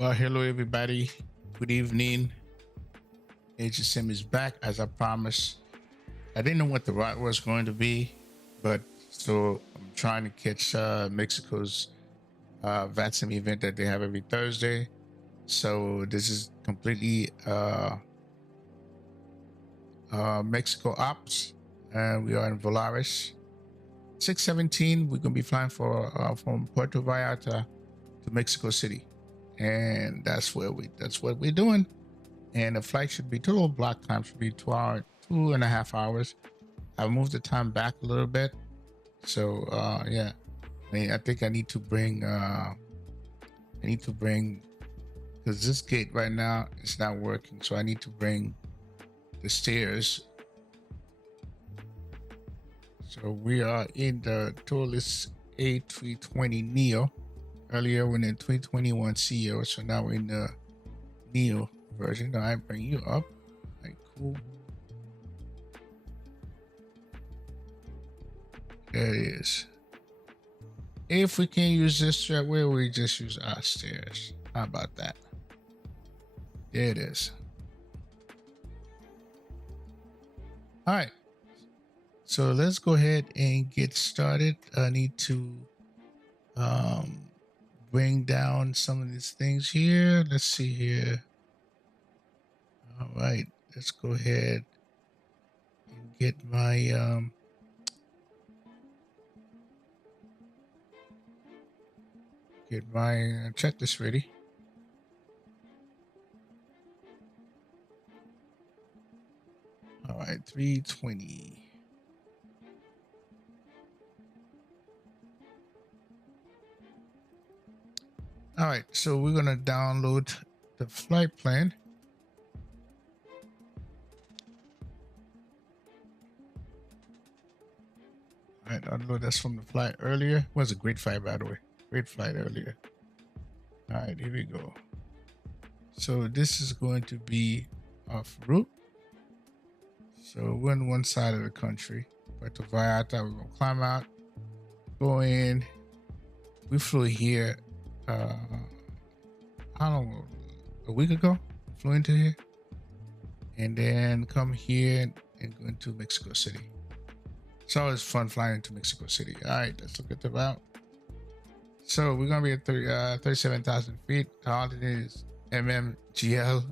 Well, hello everybody. Good evening. HDSIMS is back as I promised. I didn't know what the route was going to be, but so I'm trying to catch Mexico's Vatsim event that they have every Thursday. So this is completely Mexico ops. We are in VOLARIS 617. We're gonna be flying from Puerto Vallarta to Mexico City, and that's what we're doing. And the flight should be total block time should be 2.5 hours. I've moved the time back a little bit, so yeah. I think I need to bring because this gate right now is not working, so I need to bring the stairs. So we are in the VOLARIS A320 Neo. Earlier we're in the 321 CEO, so now we're in the Neo version. Now I bring you up. Like, cool. There it is. If we can use this straight way, we just use our stairs. How about that? There it is. All right. So let's go ahead and get started. I need to bring down some of these things here. Let's see here. All right. Let's go ahead and get my checklist ready. All right, 320. All right, so we're gonna download the flight plan. All right, download that's from the flight earlier. It was a great flight, by the way. Great flight earlier. All right, here we go. So this is going to be off route. So we're on one side of the country, Puerto Vallarta. We're gonna climb out, go in. We flew here, how long? A week ago, flew into here, and then come here and go into Mexico City. It's always fun flying into Mexico City. All right, let's look at the route. So we're gonna be at 37,000 feet. The altitude is MMGL,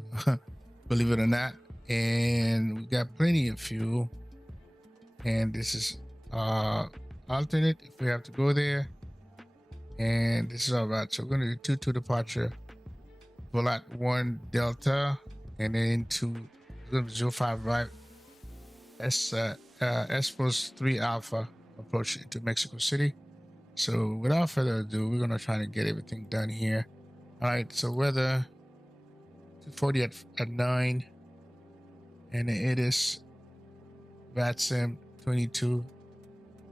believe it or not. And we got plenty of fuel. And this is alternate if we have to go there. And this is our route. So we're gonna do 2 departure, Volat 1 Delta, and then 05 right, S 3 Alpha approach into Mexico City. So without further ado, we're gonna try to get everything done here. All right, so weather 240 at 9, and it is Vatsim 22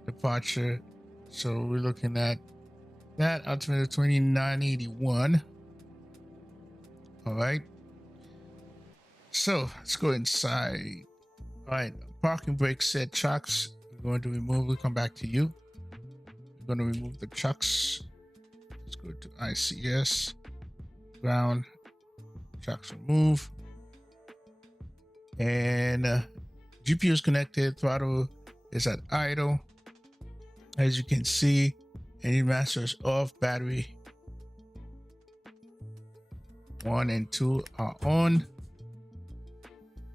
departure. So we're looking at that altimeter 2981. All right, so let's go inside. All right, parking brake set chocks we're going to remove. We'll come back to you. We're going to remove the chocks. Let's go to ICS, ground, chocks remove, and GPU is connected. Throttle is at idle, as you can see. Engine master is off. Battery 1 and 2 are on.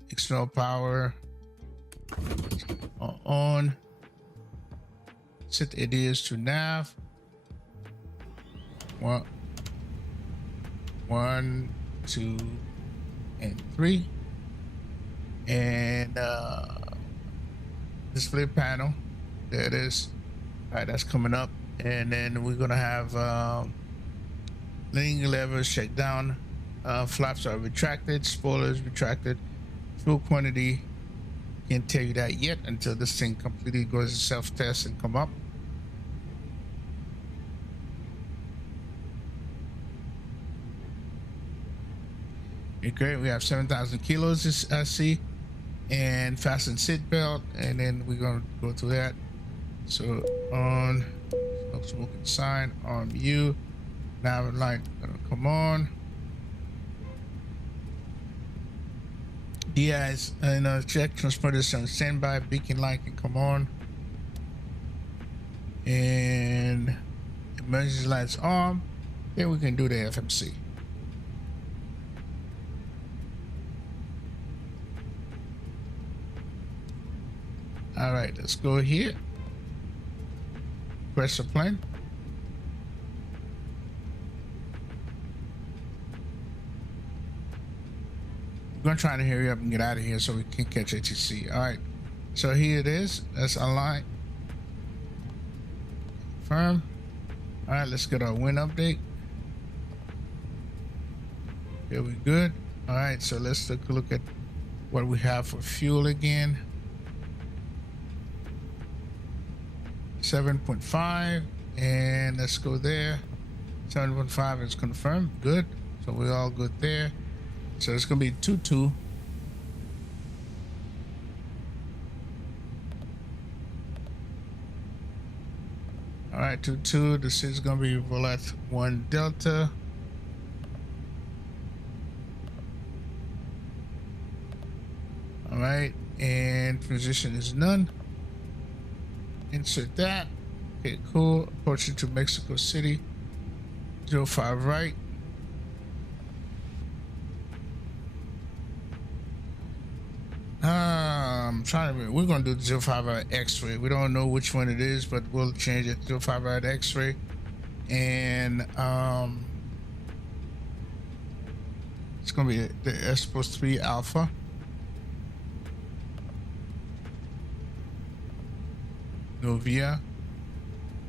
External power are on. Set ADS to nav. 1, 2, and 3. And display panel. There it is. All right, that's coming up. And then we're gonna have landing levers checked down. Flaps are retracted. Spoilers retracted. Fuel quantity, can't tell you that yet until this thing completely goes to self-test and come up. Okay, we have 7,000 kilos, I see, and fasten seat belt, and then we're gonna go through that. So on, no smoking sign, on mute. Nav light gonna come on. DIs, check transponders on standby, beacon light can come on, and emergency lights on. Then we can do the FMC. All right, let's go here. Press the plane. We're gonna try to hurry up and get out of here so we can catch ATC. All right, so here it is. Let's align. Confirm. All right, let's get our wind update. Here we good. All right, so let's take a look at what we have for fuel again. 7.5, and let's go there. 7.5 is confirmed. Good. So we're all good there. So it's gonna be 2-2. All right, 2-2. This is gonna be VOLARIS 1 Delta. All right, and transition is none. Insert that. Okay, cool. Approaching to Mexico City. 05 right. I'm trying to remember. We're gonna do the 05 right X-ray. We don't know which one it is, but we'll change it. 05 right X-ray. And it's gonna be the S 3 Alpha. Novia,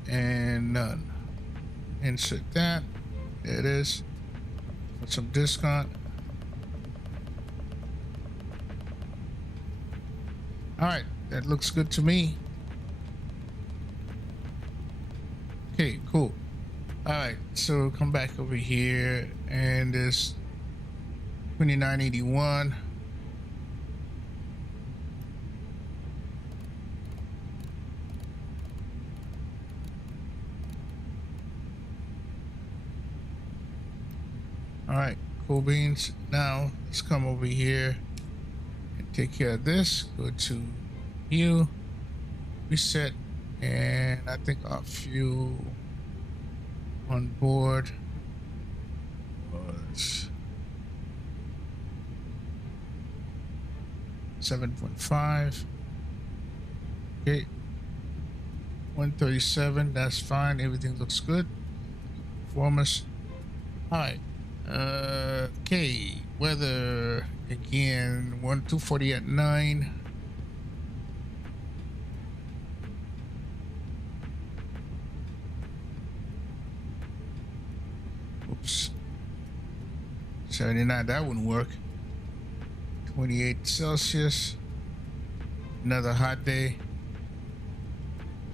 and none. Insert that. There it is. Put some discount. All right, that looks good to me. Okay, cool. All right, so come back over here, and there's 2981. All right, cool beans. Now let's come over here and take care of this. Go to you, reset, and I think our fuel on board was 7.5. Okay, 137. That's fine. Everything looks good. Performance. All right. Okay, weather again, 240 at 9. Oops. 79, that wouldn't work. 28 Celsius. Another hot day.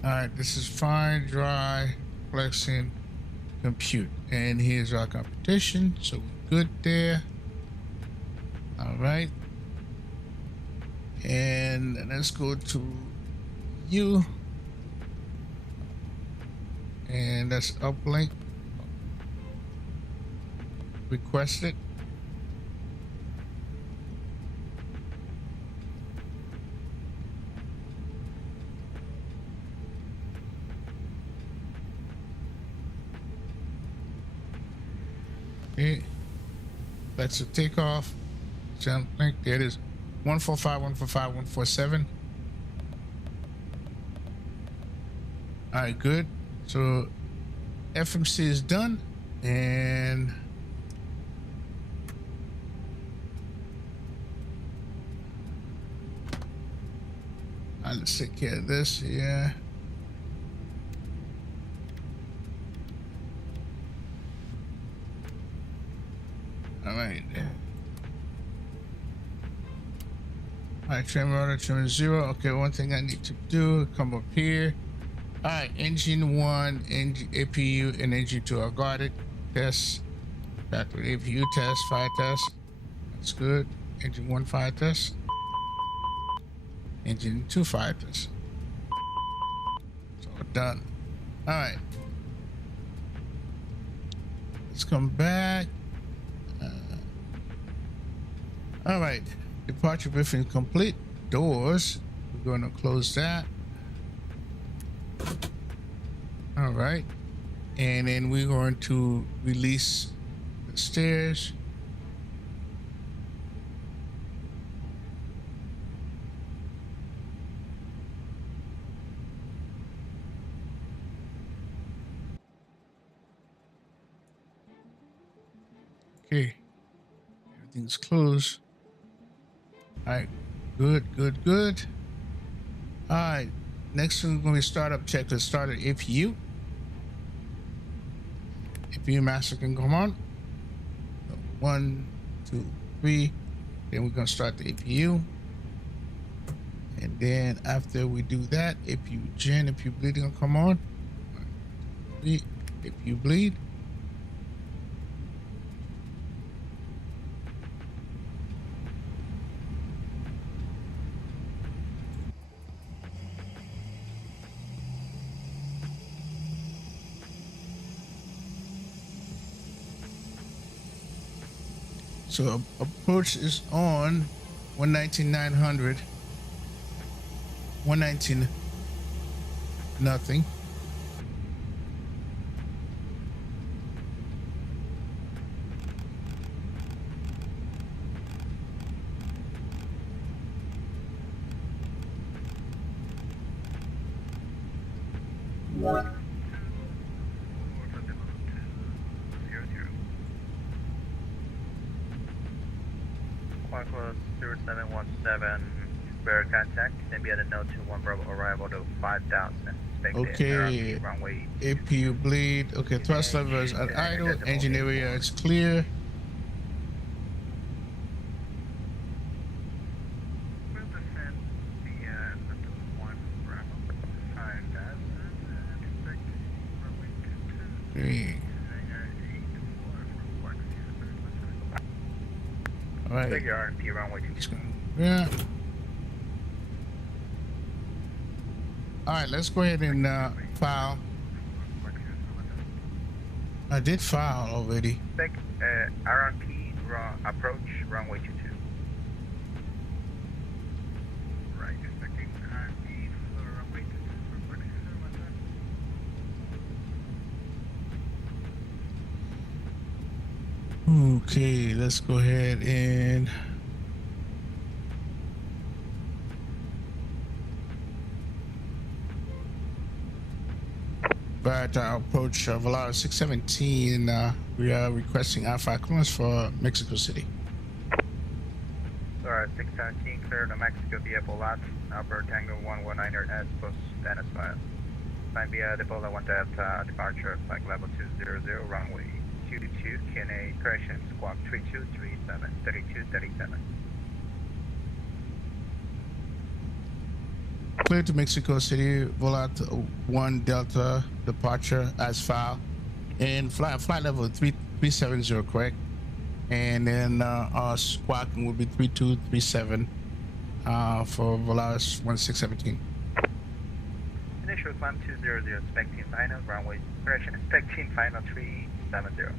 All right, this is fine, dry, flexing, compute. And here's our competition, so we're good there. All right, and let's go to you, and that's uplink. Request it. Okay, that's a takeoff. Jump link. There it is. 145, 145, 147. All right, good. So FMC is done, and let's take care of this. Yeah. All right. All right, trim rotor, trim 0. Okay, one thing I need to do, come up here. All right, engine 1, APU, and engine 2 are guarded. Test. Back with APU test, fire test. That's good. Engine 1 fire test. Engine 2 fire test. It's all done. All right. Let's come back. All right. departure briefing complete. Doors, we're going to close that. All right. And then we're going to release the stairs. Okay. Everything's closed. All right. Good, good, good. All right. Next one, we're going to startup check. Let's start at APU. APU master can come on. 1, 2, 3. Then we're going to start the APU. And then after we do that, APU gen, APU bleeding will come on. 1, 2, 3. APU bleed. So approach is on 119,900. 119 nothing. Close 0717, bear contact, then be at a note to 1 Bravo arrival to 5,000. Okay, runway. APU bleed. Okay, thrust levers at idle, engine area is clear. We'll descend via the 1 Bravo, 5,000, and expect runway 22. Okay. All right. Take your RMP runway 22. Yeah. All right, let's go ahead and file. I did file already. Take RMP approach runway 22. Right, expecting RMP for runway 22 for Puerto Vallarta. Okay, let's go ahead and approach VOLARIS 617. We are requesting Alpha clearance for Mexico City. Alright, 617, clear to Mexico via Bolat, Upper Tango 119er S post Dennis file. Find via the Bola 1 Delta departure, flight level 200, runway 22, KNA correction, squawk 3237, 3237. Clear to Mexico City, Volat 1 Delta departure as filed. And flight level 3370, correct? And then our squawking will be 3237 for Volaris 1617. Initial climb 200, expecting final, runway correction, expecting final 370.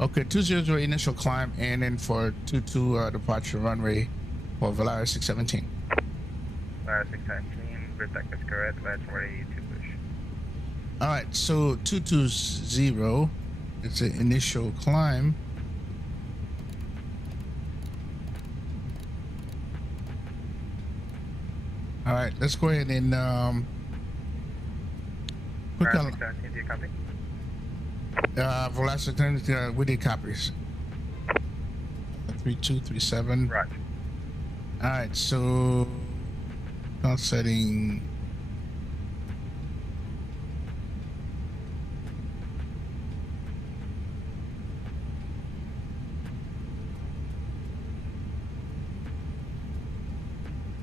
Okay, 200 initial climb, and then for 22 departure runway for Volaris 617. Volaris 617, respect is correct, let's ready to push. All right, so 220, it's an initial climb. All right, let's go ahead and quick Volaris 617, do you copy? Volaris 617, we did copies. 3237. Roger. All right, so not setting.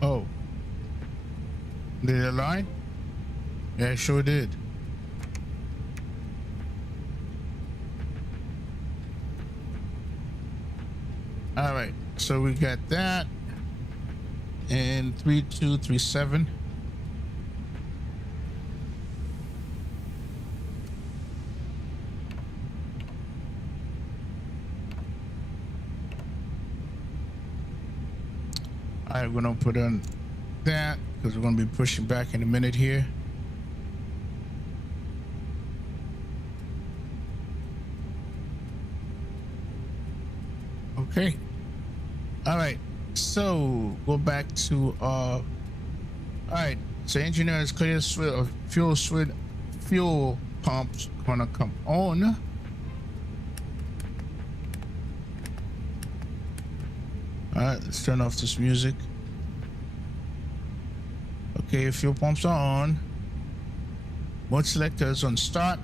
Oh, did it align? Yeah, it sure did. All right, so we got that. And 3237. All right, we're gonna put on that because we're gonna be pushing back in a minute here. Okay. All right. So go back to all right. So engineer is clear. Fuel pumps gonna come on. All right, let's turn off this music. Okay, fuel pumps are on. Mode selectors on start.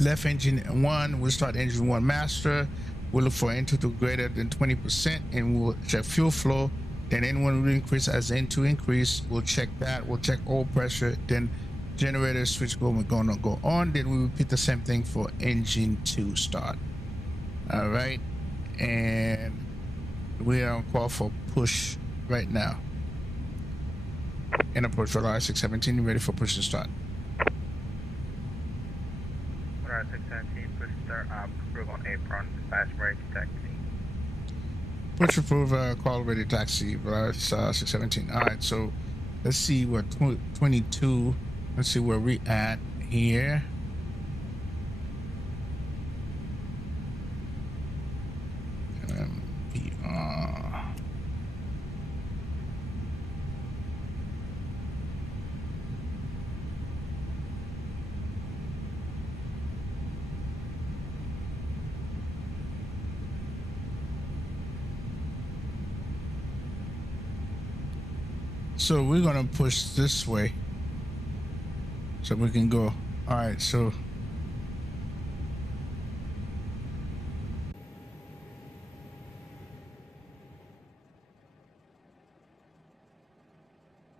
Left engine one, we'll start engine one master. We'll look for N2 greater than 20% and we'll check fuel flow. Then N1 will increase as N2 increase. We'll check that. We'll check oil pressure. Then generator switch we're gonna go on. Then we repeat the same thing for engine two start. All right. And we are on call for push right now. And approach VOLARIS A320, ready for push to start. VOLARIS A320, push start, approve on apron, fast ready to taxi. Push approve, call ready taxi, VOLARIS A320. All right, so let's see what 22, let's see where we at here. MMPR. So we're gonna push this way so we can go. All right, so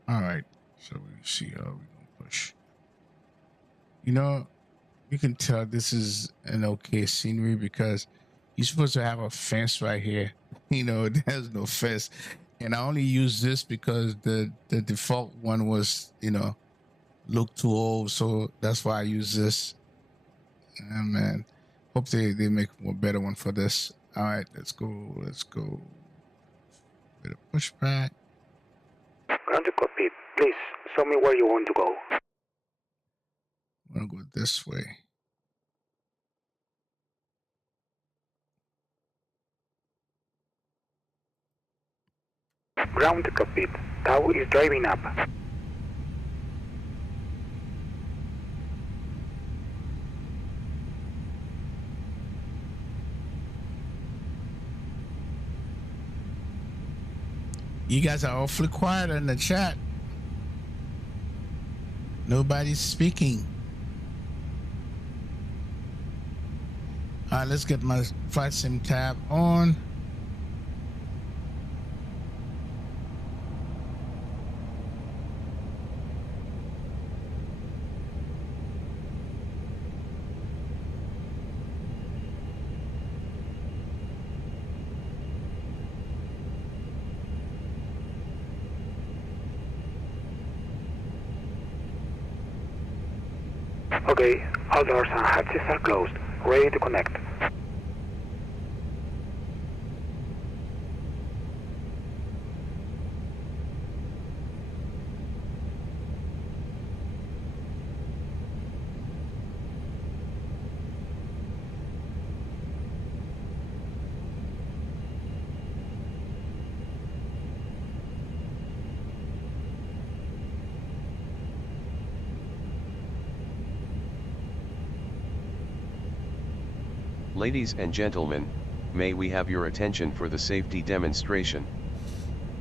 all right, so we see how we're gonna push. You know, you can tell this is an okay scenery because you're supposed to have a fence right here. You know, there's no fence. And I only use this because the default one was, you know, look too old. So that's why I use this. And man, hope they make a better one for this. All right, let's go. Let's go. Bit of pushback. Ground to copy. Please show me where you want to go. I'm gonna go this way. Ground to copy. Tau is driving up. You guys are awfully quiet in the chat. Nobody's speaking. All right, let's get my flight sim tab on. Okay, all doors and hatches are closed. Ready to connect. Ladies and gentlemen, may we have your attention for the safety demonstration.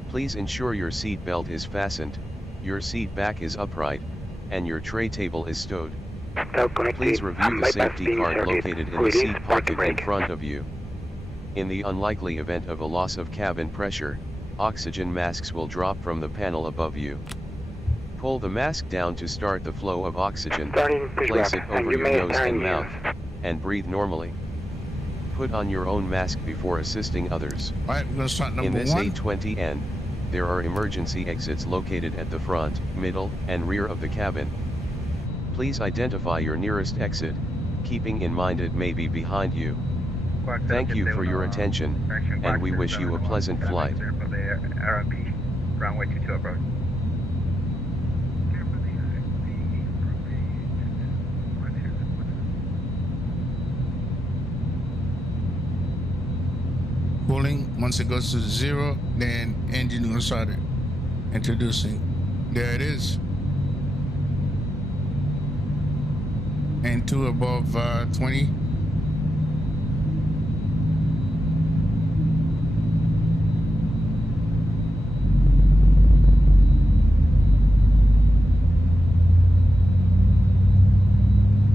Please ensure your seat belt is fastened, your seat back is upright, and your tray table is stowed. Please review the safety card located in the seat pocket in front of you. In the unlikely event of a loss of cabin pressure, oxygen masks will drop from the panel above you. Pull the mask down to start the flow of oxygen, place it over your nose and mouth, and breathe normally. Put on your own mask before assisting others. All right, we're gonna start number one. In this A320N, there are emergency exits located at the front, middle, and rear of the cabin. Please identify your nearest exit, keeping in mind it may be behind you. Thank you for your attention, and we wish you a pleasant flight. RMP, runway 22 approach. Cooling, once it goes to 0, then engine will start introducing. There it is. And 2 above 20.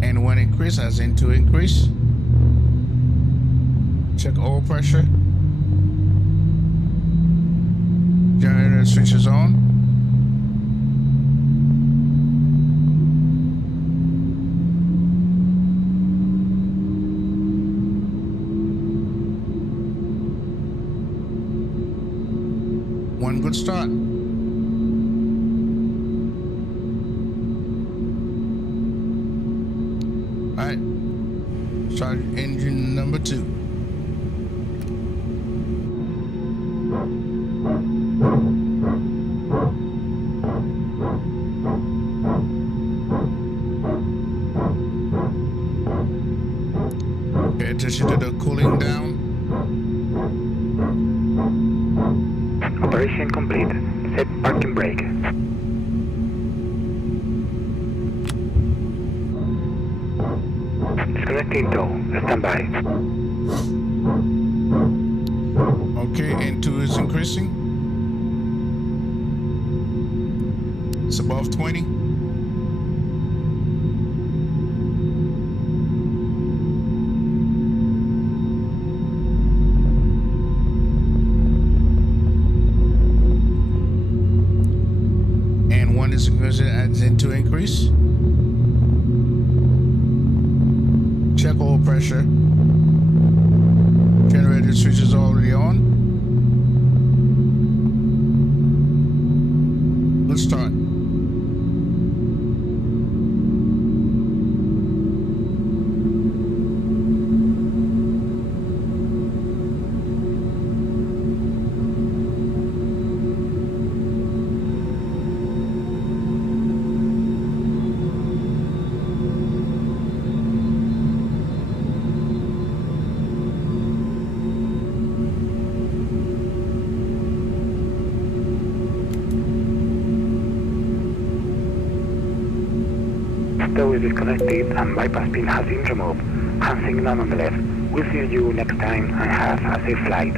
And 1 increase as in 2 increase. Check oil pressure. Generator switches on. One good start. All right, start engine number 2. Pay attention to the cooling down. Operation complete. Set parking brake. Disconnecting tow. Stand by. Okay, N2 is increasing. It's above 20. And 1 is increasing, adds into increase. Check oil pressure. Generator switch is already on. Let's start. Tow is disconnected and bypass pin has been removed. Hand signal on the left. We'll see you next time and have a safe flight.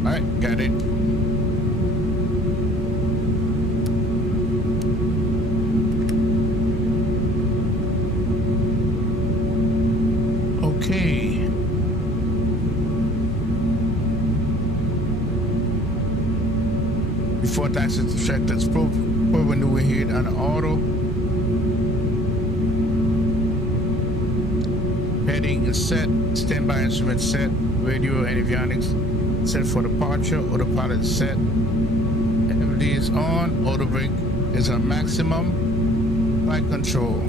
All right, got it. Okay. Before taxi to check that's proven we're here on auto. Heading is set. Standby instrument set. Radio and avionics set for departure. Autopilot set. FD is on. Auto brake is on maximum. Flight control.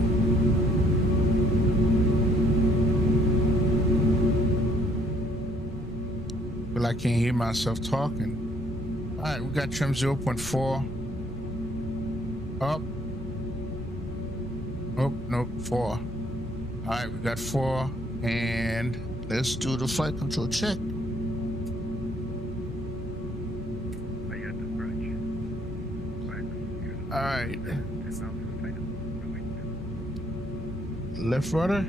But I can't hear myself talking. All right, we got trim 0.4 up. Oh, nope, 4. All right, we got 4, and let's do the flight control check. All right. Left rudder.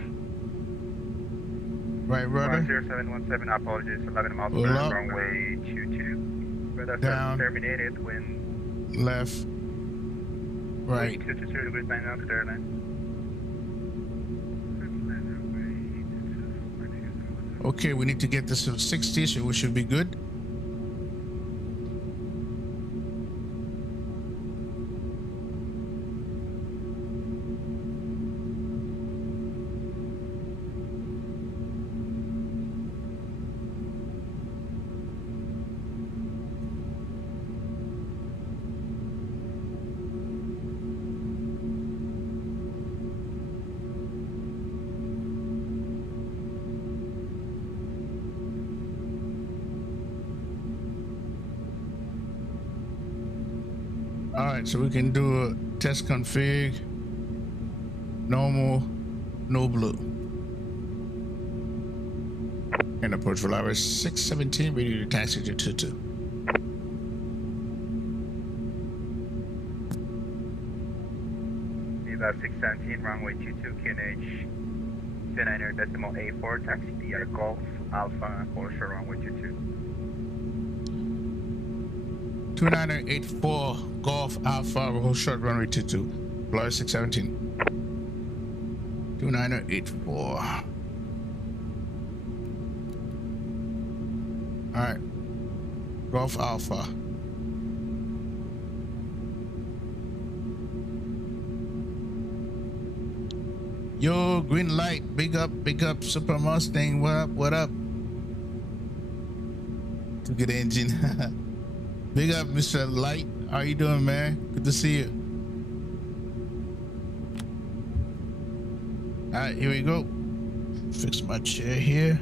Right rudder. 0717, apologies, 11 miles per Pull hour, up. runway 22. Weather Down. terminated, wind Left. Right. 222 degrees 9 knots, clear line. Okay, we need to get this to 60, so we should be good. All right, so we can do a test config, normal, no blue. And approach VOLARIS 617, ready to taxi to 22. VOLARIS 617, runway 22, QNH 29.84, taxi via Golf Alpha, Porsche runway 22. 2984 Golf Alpha, hold short runway 22, VOLARIS 617. 2984. All right, Golf Alpha. Yo, green light, big up, Super Mustang, what up, what up? To get the engine. Big up, Mr. Light, how you doing, man? Good to see you. All right, here we go. Fix my chair here.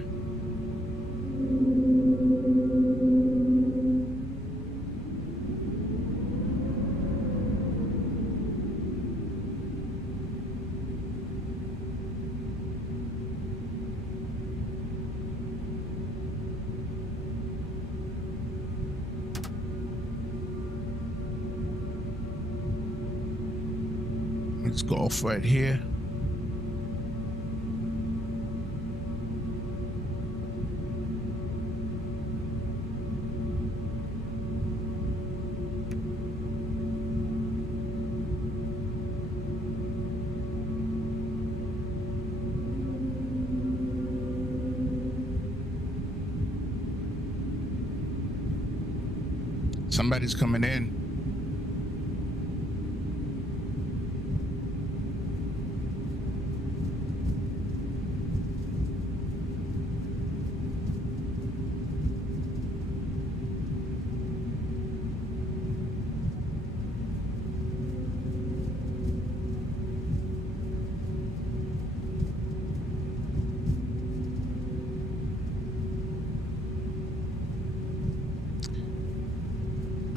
Let's go off right here. Somebody's coming in.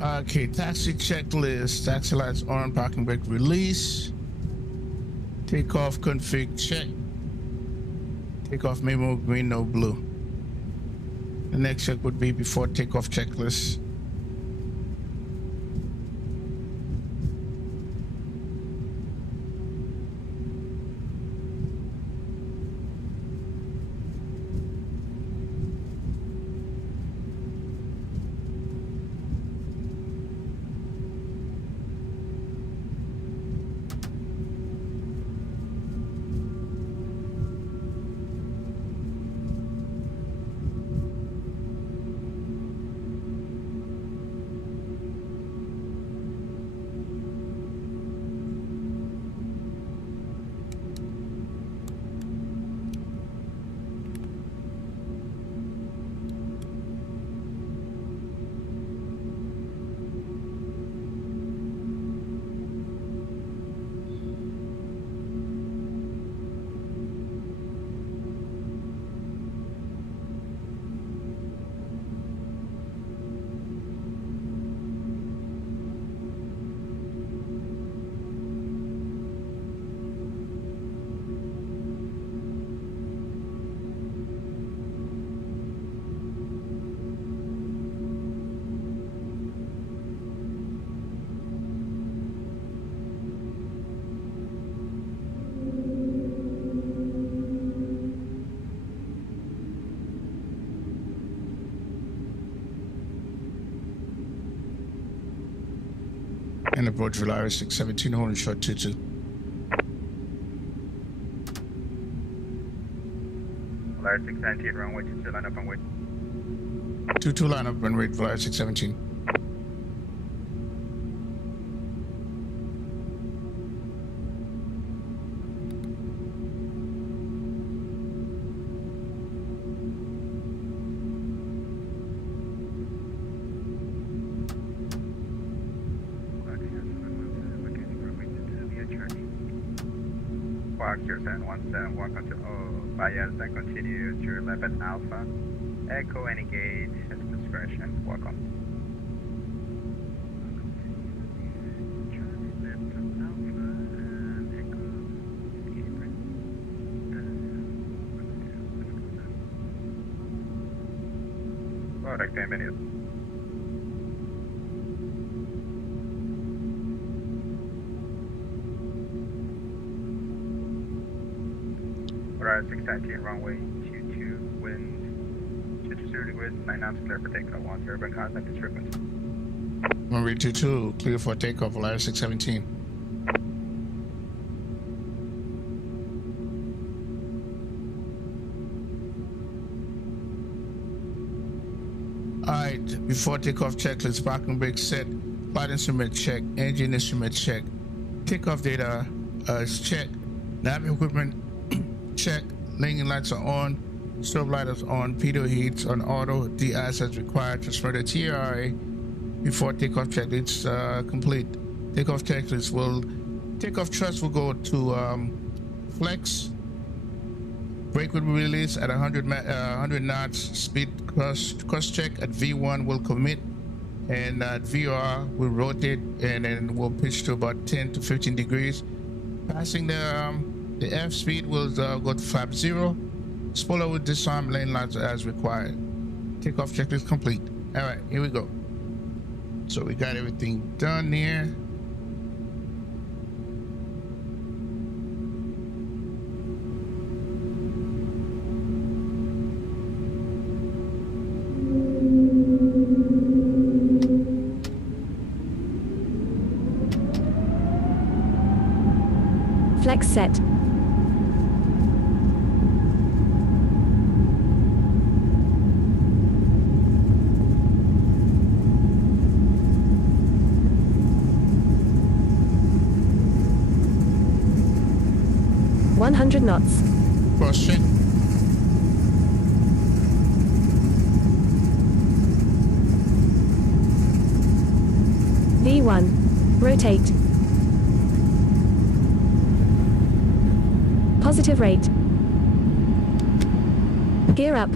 Okay, taxi checklist. Taxi lights on, parking brake release. Takeoff config check. Takeoff memo green, no blue. The next check would be before takeoff checklist. And approach VOLARIS 617, holding short 22. VOLARIS 619, runway 22, line up and wait. 22 line up and wait, VOLARIS 617. Park your 717, welcome to Vallarta, continue to 11 Alpha. Echo any gate at discretion, welcome. Correct, bienvenido. Volaris 619, runway 22, wind 220 degrees, 9 knots, clear for takeoff. Once urban contact is frequency. Runway 22, clear for takeoff, VOLARIS 617. Alright, before takeoff checklist, parking brake set, flight instrument check, engine instrument check, takeoff data is checked, nav equipment check, landing lights are on, strobe light is on, pitot heats on auto, DIs as required, transfer the TRI before takeoff checklist complete. Takeoff checklist will, takeoff thrust will go to flex. Brake will be released at 100 knots. Speed cross check at V1 will commit, and at VR will rotate, and then we'll pitch to about 10 to 15 degrees. Passing the F speed will go to flap 0. Spoiler will disarm, lane lights as required. Takeoff checklist complete. All right, here we go. So we got everything done here. Flex set. .100 knots. Cross check. V1. Rotate. Positive rate. Gear up.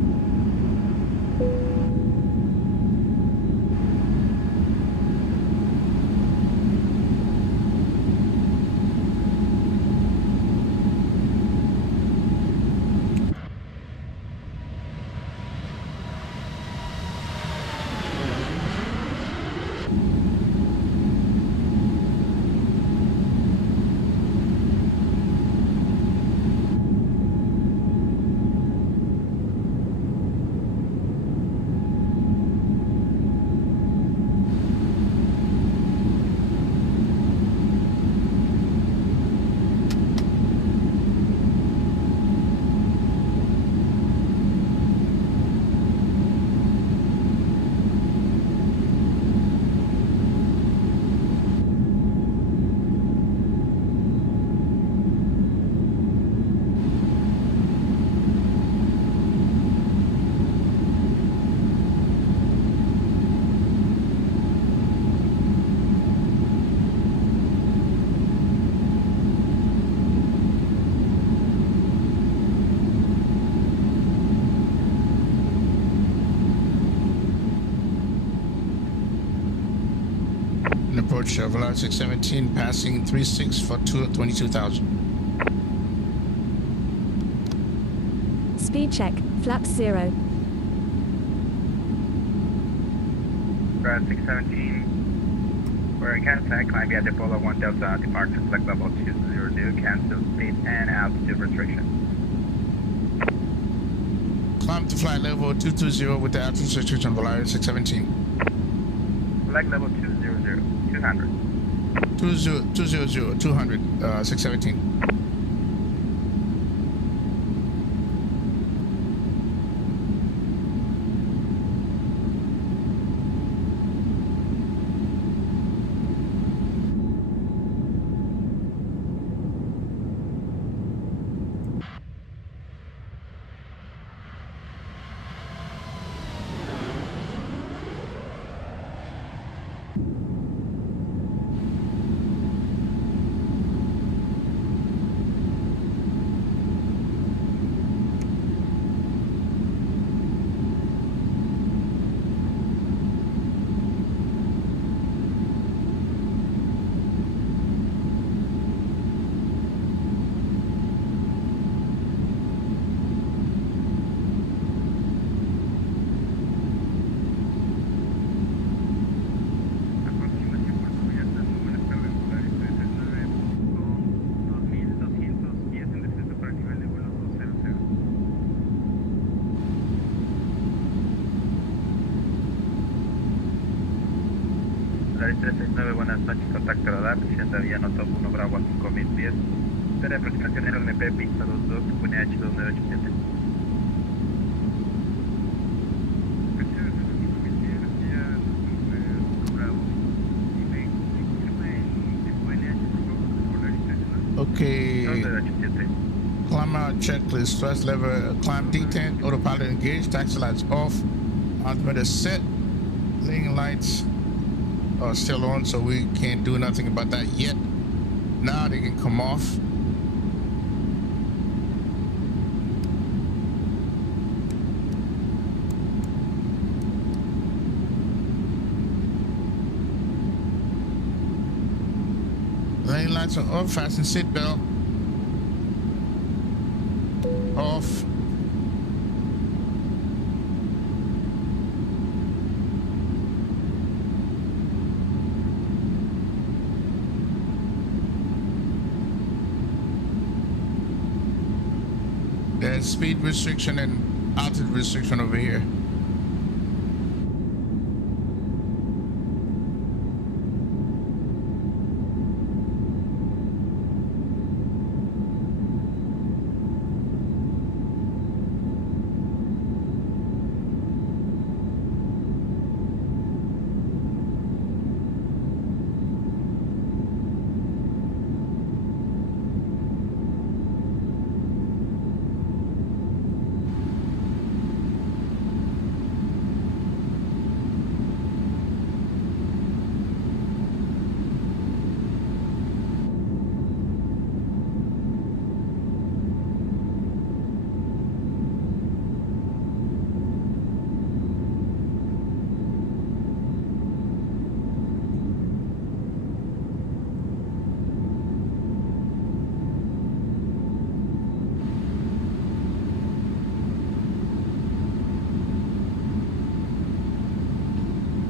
Approach VOLARIS 617, passing 36 for 22,000. Speed check. Flaps 0. Volaris 617, we're in contact, climb via Depola 1 Delta, departure flight level 200, cancel speed and altitude restriction. Climb to flight level 220 with the altitude restriction, VOLARIS 617. Flight level 200. 200. 200, 617. 369, buenas noches, contacto radar, presidente vía Noto 1 Bravo a 5000 pies. Espera aproximación RMP, pista 22, QNH 2987. Okay. 2987. Climb out checklist. Thrust lever, climb detent, autopilot engaged, taxi lights off, altimeter set, leading lights are still on, so we can't do nothing about that yet. Now they can come off. Lane lights are off, fasten seatbelt. Off. There's speed restriction and altitude restriction over here.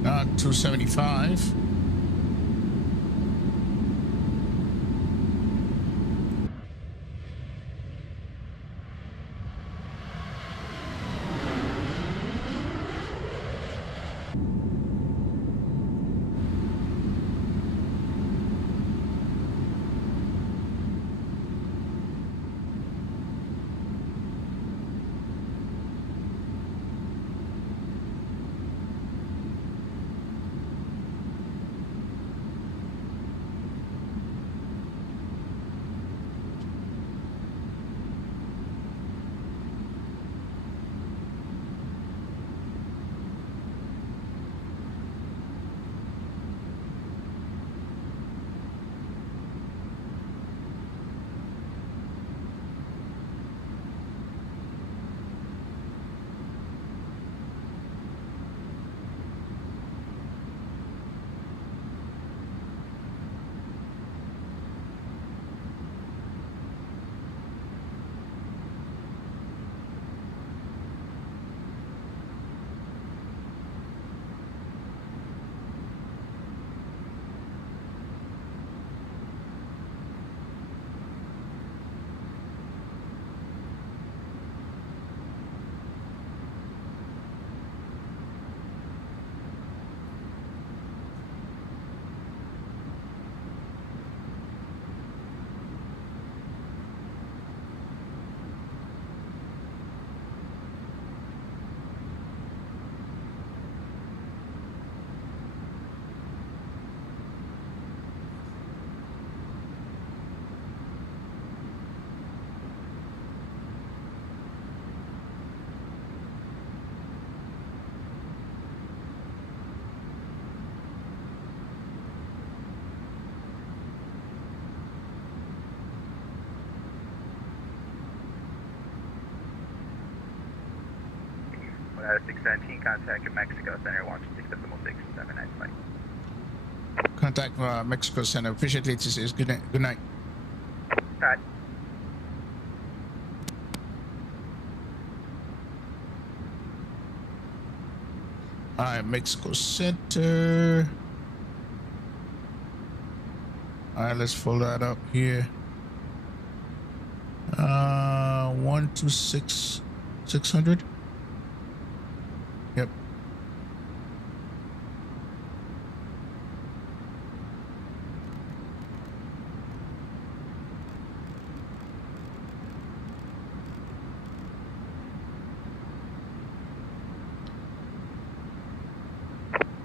Not 275. Volaris 619, contact Mexico Center 126.6, 79 flight. Contact Mexico Center. Appreciate it. Says good night. Good night. Alright. All right, Mexico Center. All right, let's follow that up here. 126,600. Yep.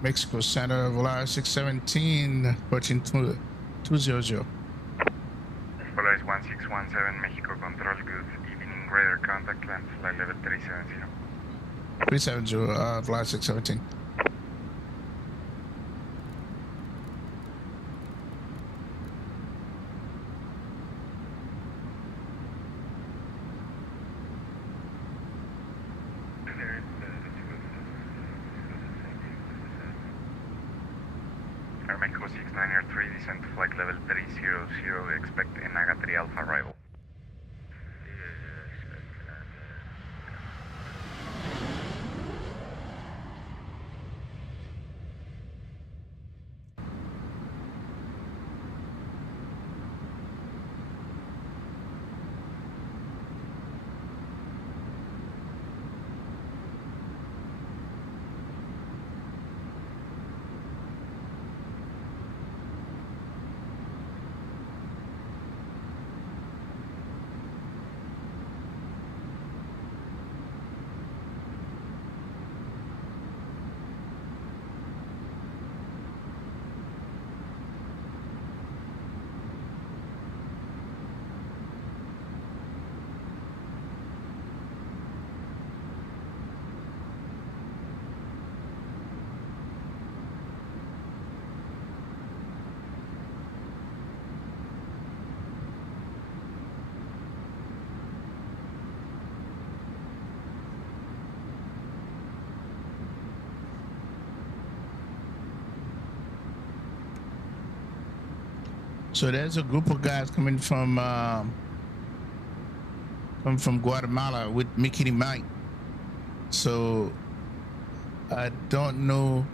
Mexico Center, Volaris 617, approaching 200. Polaris 1617, Mexico Control, good evening, radar contact, land flight level 370. 370, Volaris 617. Air Mexico 693, descent to flight level 300, expect Naga 3 Alpha arrival. So there's a group of guys coming from Guatemala with Mickey Mike. So I don't know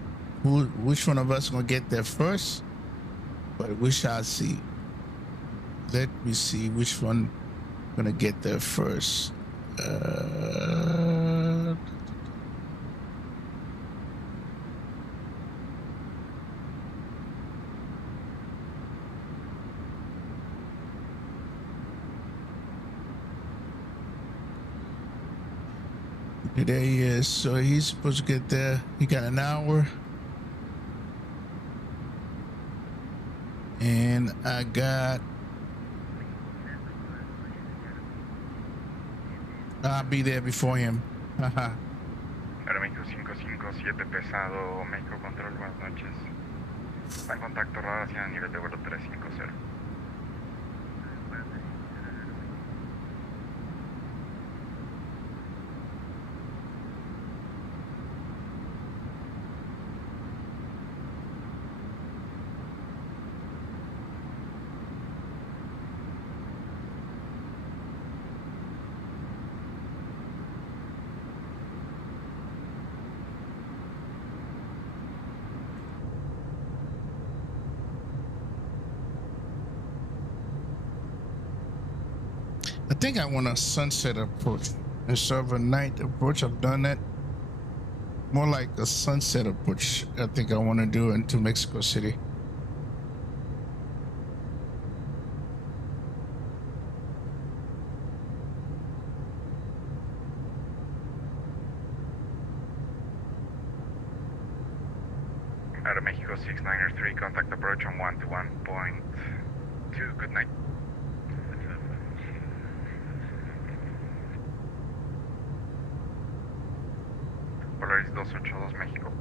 which one of us gonna get there first, but we shall see. Let me see which one gonna get there first. There he is. So he's supposed to get there. He got an hour. And I got... I'll be there before him. Haha. Air México 557, pesado, México Control, buenas noches. Está en contacto radar hacia nivel de vuelo 350. I think I want a sunset approach instead of a night approach. I've done that. More like a sunset approach. I think I want to do into Mexico City. Air México 693, contact approach on 121.2, good night. Polaris 282, México.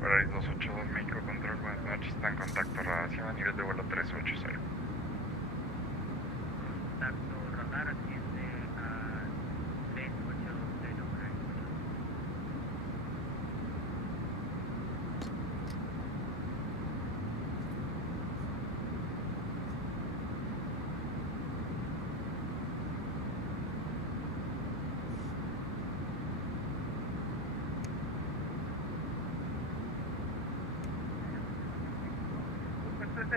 Polaris 282, México Control, buenas noches, está en contacto radar hacia nivel de vuelo 380.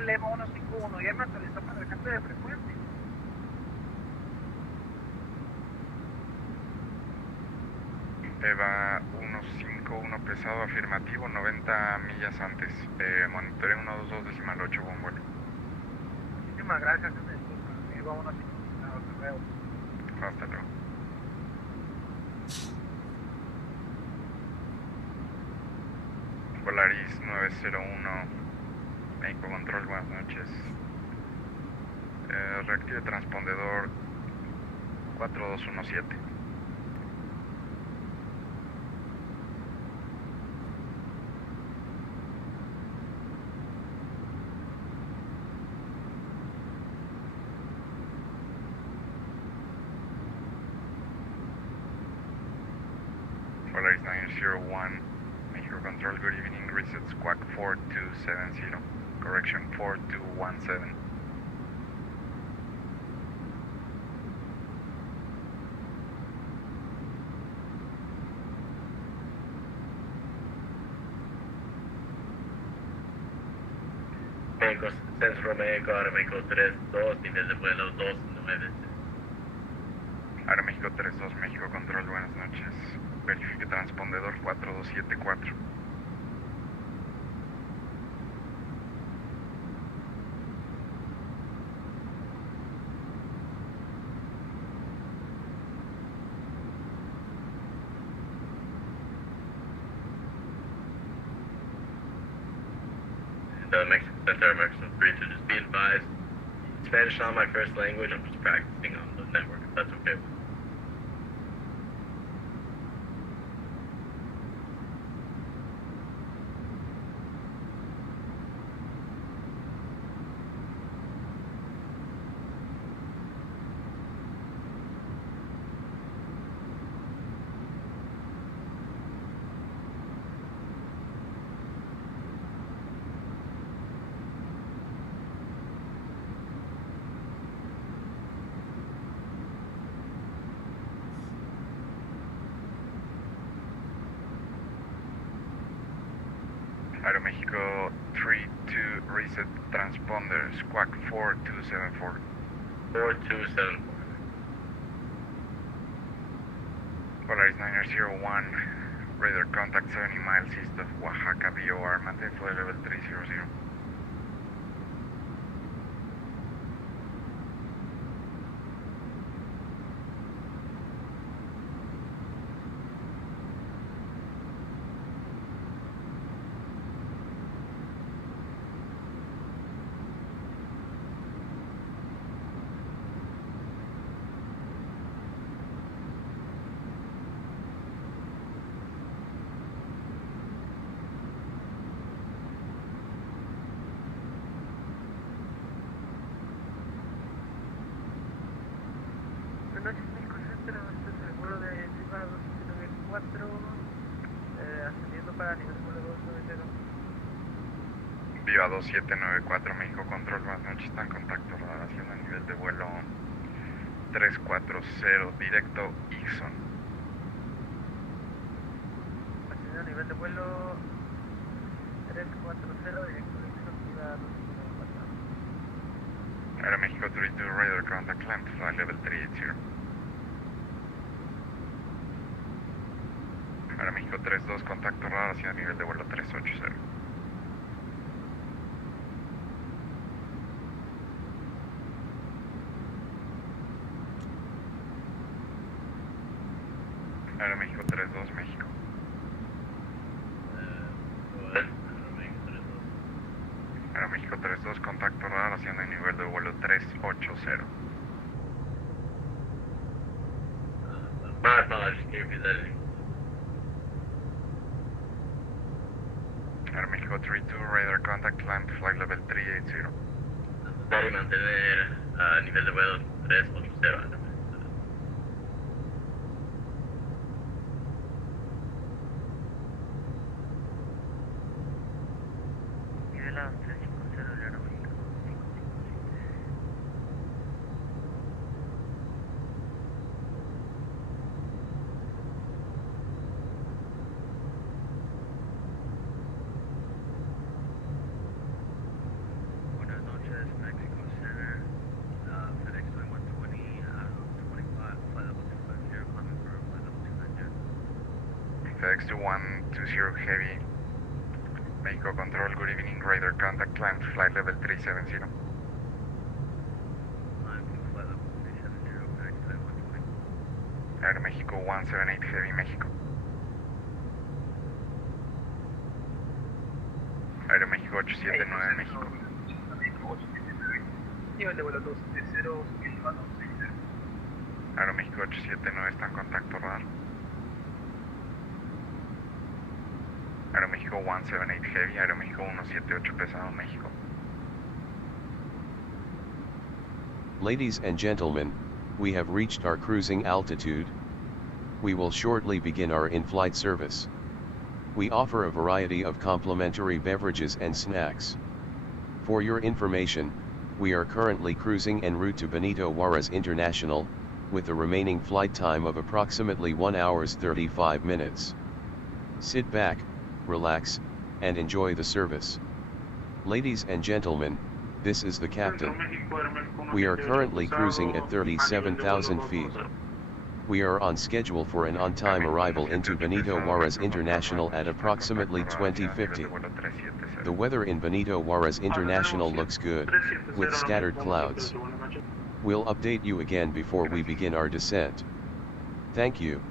Lema 151, ya me actualizó para el cambio de frecuencia. EVA 151 pesado afirmativo, 90 millas antes. Monitoreo 122.8, buen vuelo. Muchísimas gracias, me disculpa. EVA 151, hasta luego. Hasta luego. Volaris 901, México Control, buenas noches. Reactive transpondedor 4217. Volaris 901, México Control, good evening, reset squawk 4270, correction 4217. México Centro México, ahora México 32, nivel de vuelo 29. Ahora México 32, México Control, buenas noches. Verifique transpondedor 4274. Mexico Center, Mexico 32, just be advised. Spanish not my first language, I'm just practicing on the network, if that's okay. Aeroméxico 32, reset transponder, squawk 4274. 4274. Volaris 901, radar contact 70 miles east of Oaxaca, VOR, maintain flight level 300. Buenas noches, México Center, este es el vuelo de Viva 294, ascendiendo para nivel vuelo 290. Viva 2794, México Control, buenas noches, está en contacto, radación a nivel de vuelo 340, directo Ixon. Ascendiendo a nivel de vuelo 340, directo Ixon, Viva 294. Aeroméxico 32, radar contact climb to flight level 380. Aeroméxico 32, contacto radar hacia nivel de vuelo 380. Aeroméxico 32, México. Aeroméxico 32, contacto radar hacia el nivel de vuelo 380. My apologies, can you repeat that? Aeroméxico 32, radar contact climb to flight level 380. Dar y mantener a nivel de vuelo 380. Nivel a 350 de Aeroméxico 557. XP12.4.1 Heavy. Mexico Control, good evening, radar contact, climb to flight level 370. Aeroméxico 178 Heavy, México. Aeroméxico 879, México. Nivel de vuelo 270, subiendo a 260. Aeroméxico 879 está en contacto radar. Aeroméxico 178 Heavy, Aeroméxico 178 pesado, México. Ladies and gentlemen, we have reached our cruising altitude. We will shortly begin our in-flight service. We offer a variety of complimentary beverages and snacks. For your information, we are currently cruising en route to Benito Juarez International, with a remaining flight time of approximately 1 hour 35 minutes. Sit back, relax, and enjoy the service. Ladies and gentlemen, this is the captain. We are currently cruising at 37,000 feet. We are on schedule for an on-time arrival into Benito Juarez International at approximately 2050. The weather in Benito Juarez International looks good, with scattered clouds. We'll update you again before we begin our descent. Thank you.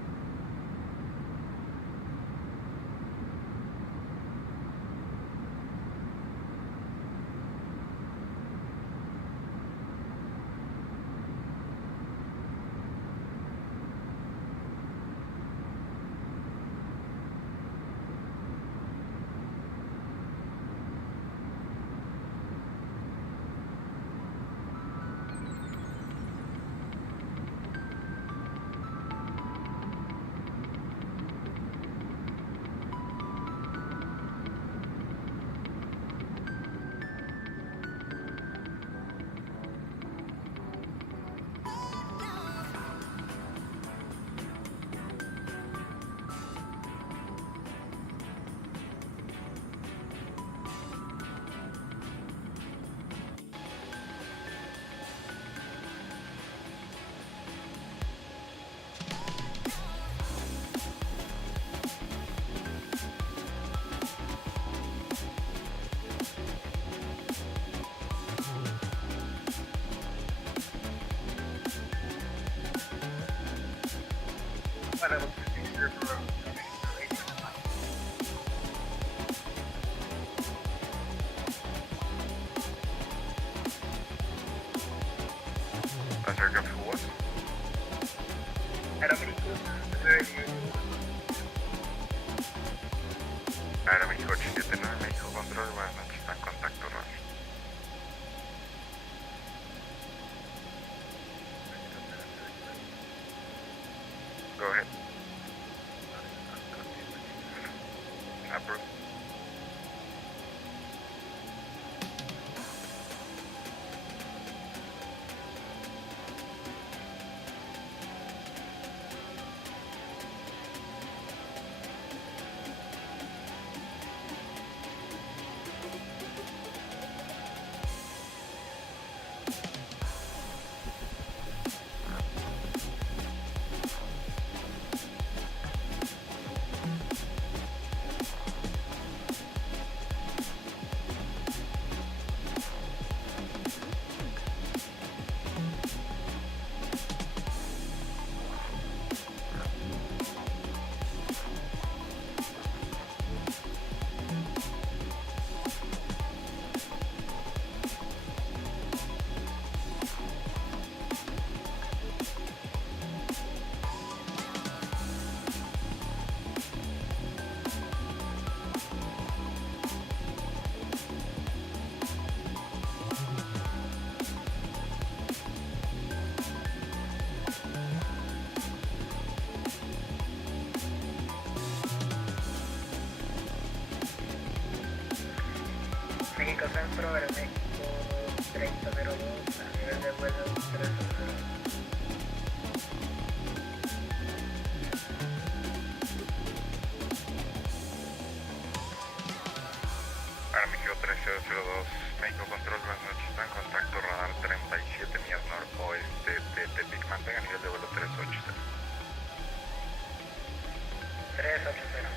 That's aircraft who was? Aeroméxico 879, México Control, buenas noches, está en contacto radar. Go ahead. Approved. México Centro, Aeroméxico 3002, a nivel de vuelo 300. Aeroméxico 3002, México Control, buenas noches, está en contacto radar 37 millas noroeste de Tepic, mantenga nivel de vuelo 380. 380.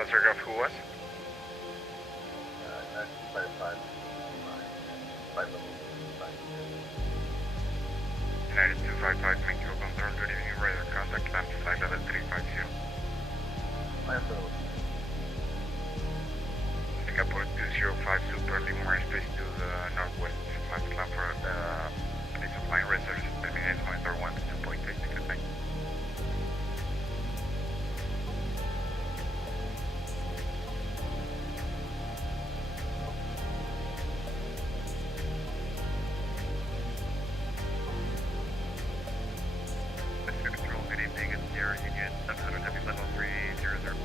Last aircraft who was? 9255 Mexico Control, good evening, radar contact, land flight level 350. Singapore 205 Super Lima airspace to the northwest, last climb for base of line reserves, terminate monitor 1 to 2.8, good night. Control, good evening, it's Sierra Union 700 Heavy level 300.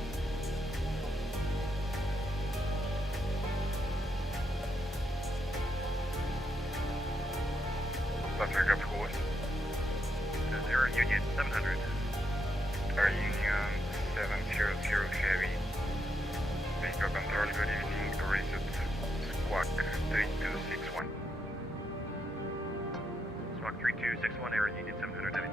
Last aircraft who was? Sierra Union 700. Air Union 700 Heavy. Mexico Control, good evening, reset squawk 3261. Squawk 3261, Air Union 700 Heavy.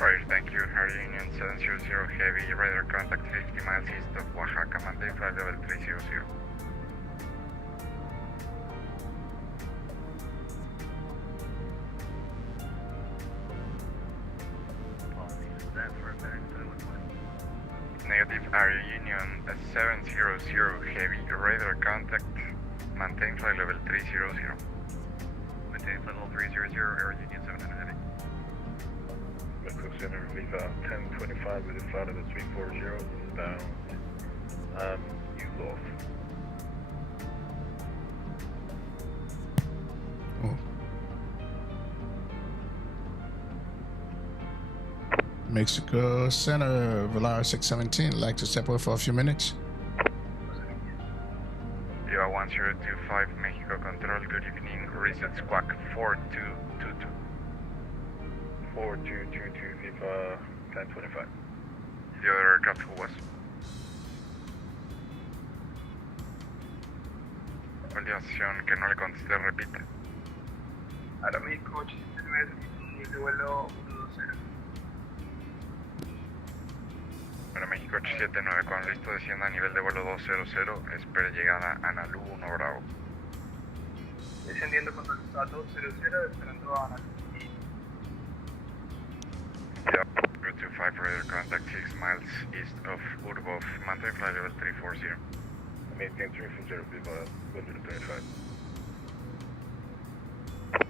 Roger, thank you. Air Union 700 Heavy, radar contact 50 miles east of Oaxaca, maintain flight level 300. Negative, Air Union 700 Heavy, radar contact, maintain flight level 300. Maintain flight level 300, Air Union 700 Heavy. Mexico Center, Viva 1025 with a flight of the 340 bound. You off. Oh. Mexico Center, VOLARIS A320, like to step away for a few minutes. Viva 1025 Mexico Control, good evening, reset squawk 4222. 4222 Viva 1025. The other aircraft who was? Continuación, que no le conteste, repita. Aeroméxico 879, nivel de vuelo 120. Para México 879, cuando listo descienda a nivel de vuelo 200, espere llegada a Analu 1 Bravo. Descendiendo con resultado 200, esperando a Analu. Yeah, Route 25 radar contact 6 miles east of Urbov, maintain flight level 340. Maintain 340 Viva 125.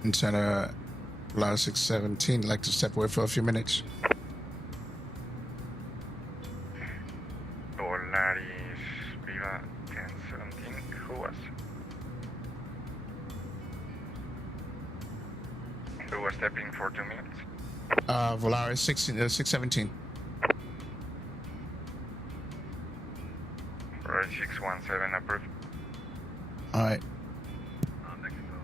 And Center, VOLARIS A320, like to step away for a few minutes. Volaris Viva 1017, who was? Who was stepping for 2 minutes? VOLARIS 617. Right 617 approved. All right. Mexico.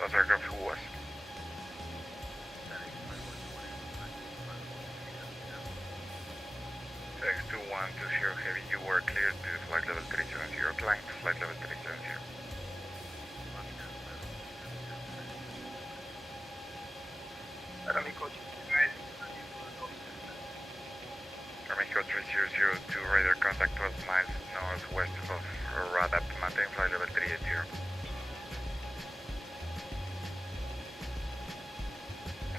Last aircraft who was? X2120 Heavy, you were cleared to flight level 370, climb to flight level 370. Mexico 3002, radar contact 12 miles northwest of Radap, maintain flight level 380.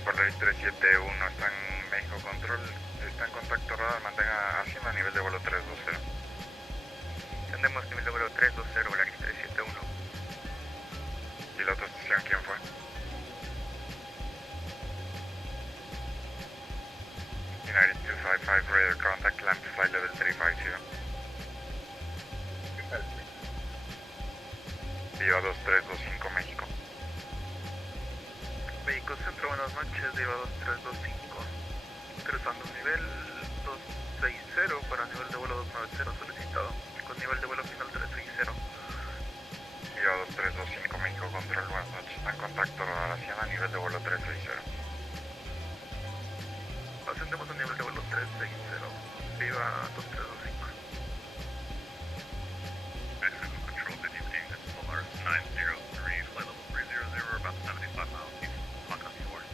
Volaris 371, está en México Control, está en contacto radar, mantenga ASIM a nivel de vuelo 320. Tendemos nivel de vuelo 320, Volaris 371. Piloto estación, ¿quién fue? United 255, radar contact, clamp flight level 350. Viva 2325, México. México Centro, buenas noches, Viva 2325. Interesando nivel 260 para nivel de vuelo 290 solicitado, con nivel de vuelo final 360. Viva 2325, México Control, buenas noches, está en contacto radar a nivel de vuelo 360. Ascendemos a nivel de vuelo 360, Viva 2325. Mexico Control, good evening, this is VOLARIS A320, flight level 300, about 75 miles east, clock on shore.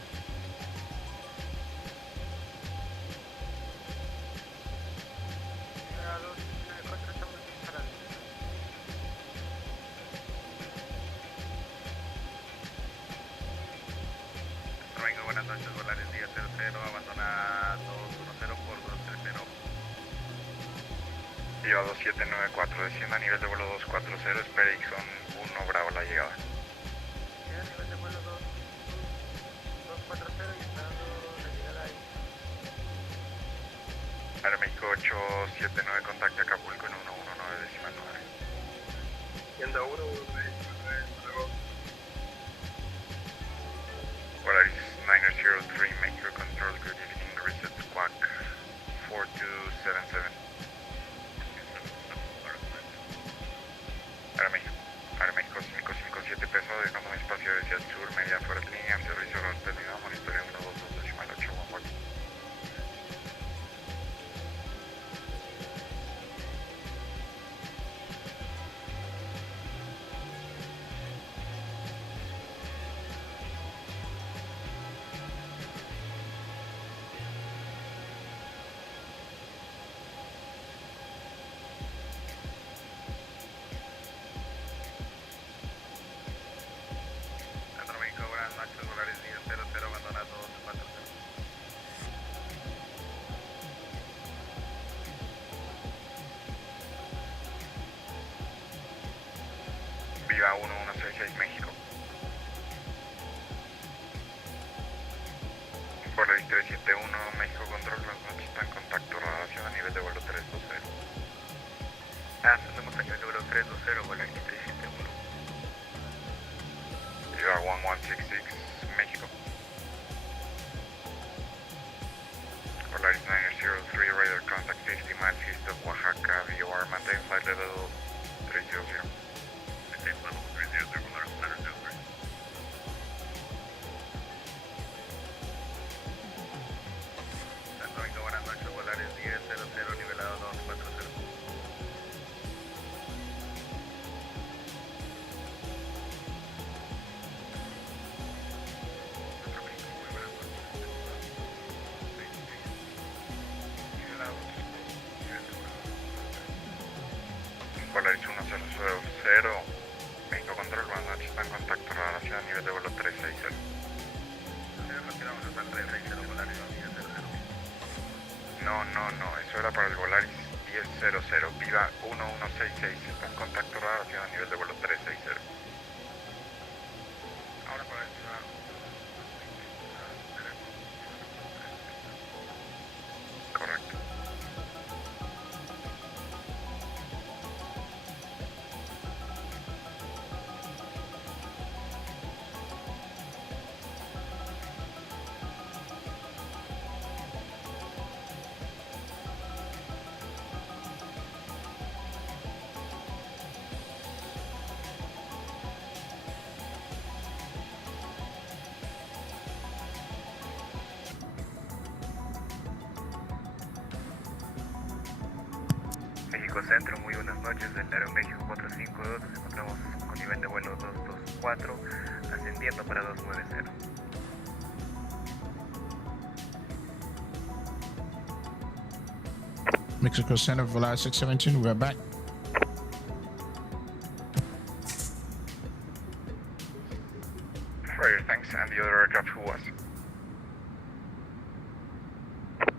Domingo, buenas noches, Volaris día 00, abandona 210 por 230. Viva 2794, descienda a nivel de vuelo 240, espere Ixon 1 Bravo la llegada. Nivel de vuelo 240 y esperando la llegada ahí. Aeroméxico 879, contacta Acapulco en 119 decimal 9. Tienda 1, Volaris 903, Mexico Control, good evening, reset squawk 4277. Aeroméxico 557, peso, dejando un espacio hacia el sur, media fuera de línea, servicio horario terminado, monitoreo 122 decimal 8, one. México, buenas noches, Volaris día 00, abandona 240. Viva 1166, México. Volaris 371, México Control, las noches está en contacto, radiación a nivel de vuelo 320. Ascendemos a nivel de vuelo 320, Volaris 371. Viva 1166, México. Volaris 903, radar contact 50 miles east of Oaxaca, VOR, maintain flight level 300. Maintain level 300, Volaris 903. Santo Domingo, buenas noches, Volaris 1000, nivelado 240. Volaris 1000, México Control, buenas noches, está en contacto, radiación a nivel de vuelo 360. Retiramos hasta el 360, Volaris 1000. No, eso era para el Volaris 1000, Viva 1166, está en contacto, radiación a nivel de vuelo 360. Ahora para el Viva. Correcto. México Centro, muy buenas noches, del Aeroméxico 452, nos encontramos con nivel de vuelo 224, ascendiendo para 290. Mexico Center, VOLARIS 617, we're back. Roger, thanks. And the other aircraft, who was?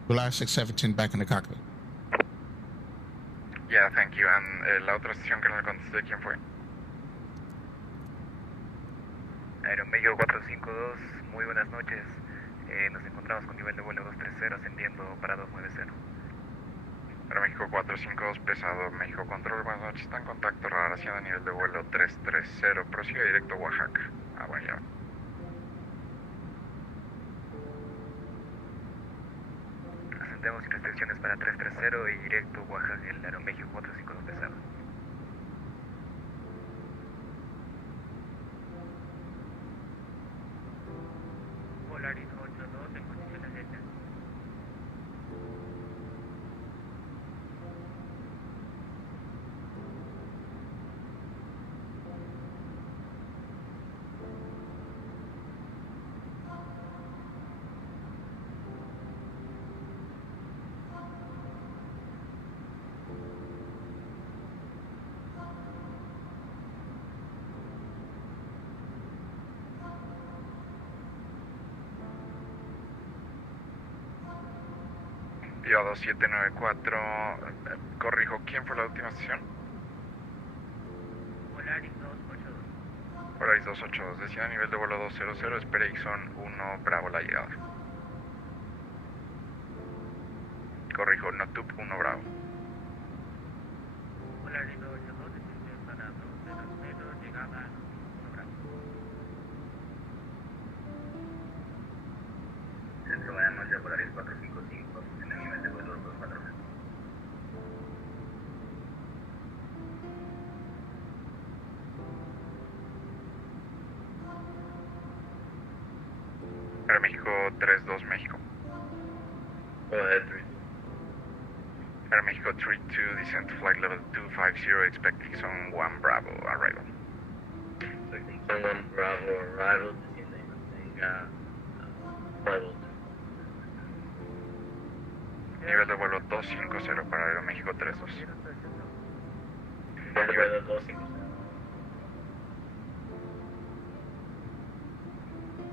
VOLARIS 617 back in the cockpit. Yeah, thank you. And la otra estación que no le contesté, ¿quién fue? Aeroméxico 452, muy buenas noches. Nos encontramos con nivel de vuelo 230 ascendiendo para 290. Aeroméxico 452, pesado, México Control, buenas noches. Está en contacto, radar haciendo a nivel de vuelo 330, prosigue directo a Oaxaca. Ah, bueno, ya. Ascendemos sin restricciones para 330 y directo a Oaxaca, el Aeroméxico 452 pesado. Volaris 82 en condiciones de descenso. Viva 2794, corrijo, ¿quién fue la última estación? Volaris 282. Volaris 282, decía a nivel de vuelo 200, espere Ixon 1 Bravo la llegada. Corrijo, Notup 1 Bravo. Volaris 282, desciende para 200, llegada a 1 Bravo. Centro, buenas noches, Volaris 455, en el nivel de vuelo 240. Aeroméxico 32 México. Go ahead, 3. Aeroméxico 32, descent to flight level 250, expect Ixon 1 Bravo, arrival. Son 1 Bravo arrival, desciende y mantenga level 2. Nivel de vuelo 250 para Aeroméxico 32. Nivel de vuelo 250.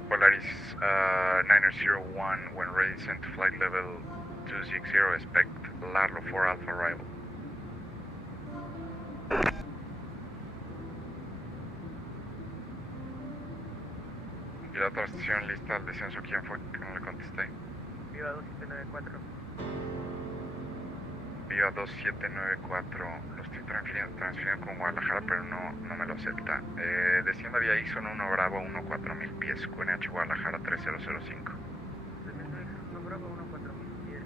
Volaris 901, when ready, descent to flight level 260, expect Larlo 4 Alpha arrival. Y la otra estación lista al descenso, ¿quién fue? Que no le contesté. Viva 2794. Viva 2794, lo estoy transfiriendo con Guadalajara, pero no me lo acepta. Descienda vía Ixon 1 Bravo 14000 pies, QNH Guadalajara 3005. Desciendo Ixon 1 Bravo 14000 pies.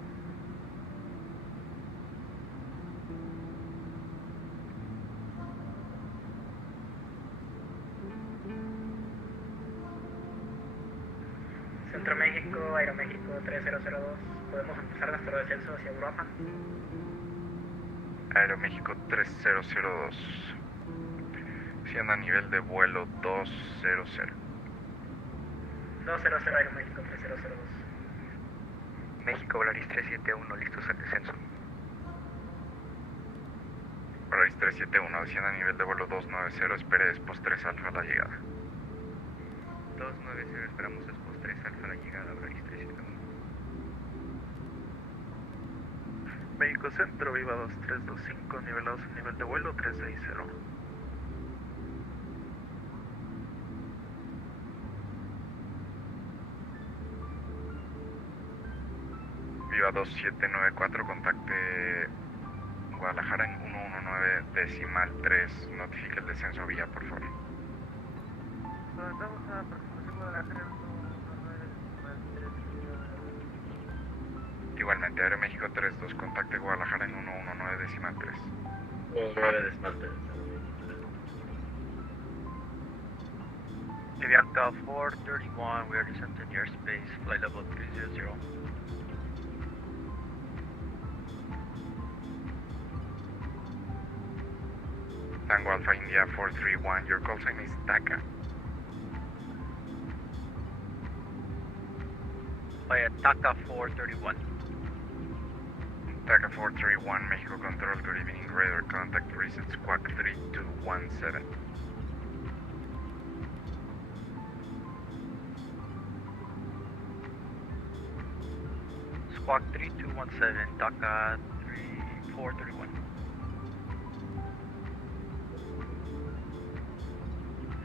Centro México, Aeroméxico 3002. ¿Podemos empezar nuestro descenso hacia Europa? Aeroméxico 3002. Siendo a nivel de vuelo 200. 200 Aeroméxico 3002. México, Volaris 371, listos al descenso. Volaris 371, descienda a nivel de vuelo 290, espere después 3 Alfa la llegada. 290, esperamos después 3 Alfa la llegada, Volaris 371. México Centro, Viva 2325, nivelados en nivel de vuelo 360. Viva 2794, contacte Guadalajara en 119.3, notifique el descenso vía, por favor. Estamos a aproximación Guadalajara en 119.3. Igualmente, Aeroméxico 32, contacte Guadalajara en 119.3. 19.3. Avianca 431, we are descending airspace, flight level 300. Tango Alpha India 431, your call sign is TACA. Via TACA 431. TACA 431, Mexico Control, good evening, radar contact, recent squawk 3217. Squawk 3217, TACA 431.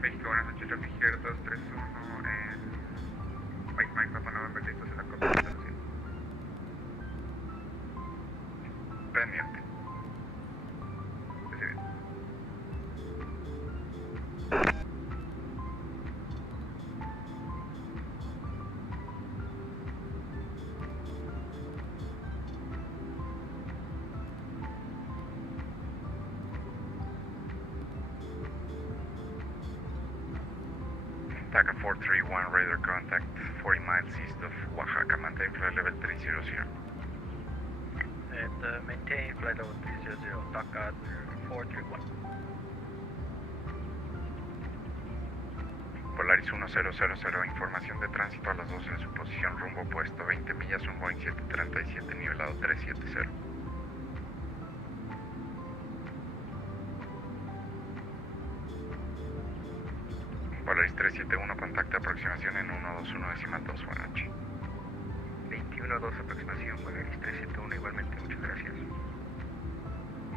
México, buenas noches, Traffic here 231 en Mike Papa November, listos en la copia de la pendiente. Recibido. TACA 431, radar contact 40 miles east of Oaxaca, maintain flight level 300. And maintain flight level 300, TACA 431. Volaris 1000, información de tránsito a las 12 en su posición, rumbo opuesto, 20 millas, un Boeing 737, nivelado 370. Volaris 371, contacta aproximación en 121.2, buenas noches. 21-2 aproximación, Volaris 371, igualmente, muchas gracias.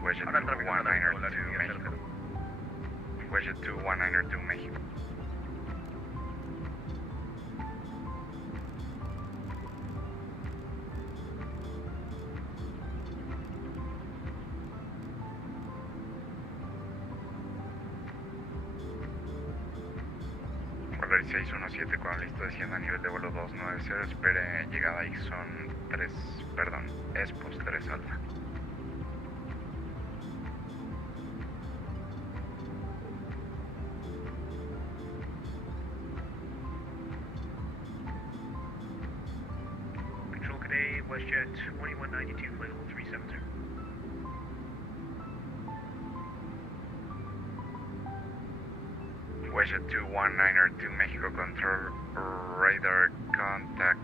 Wedge Ahora traficando la 219er Volaris to 00. México. Wedge 219er to México. Volaris 617, cuando listo descienda a nivel de vuelo 290, espere llegada ahí son 3, perdón, ESPOS 3 alfa. Control Cadet, WestJet 2192, flight level 370. Wedge 219er to Mexico Control, radar contact.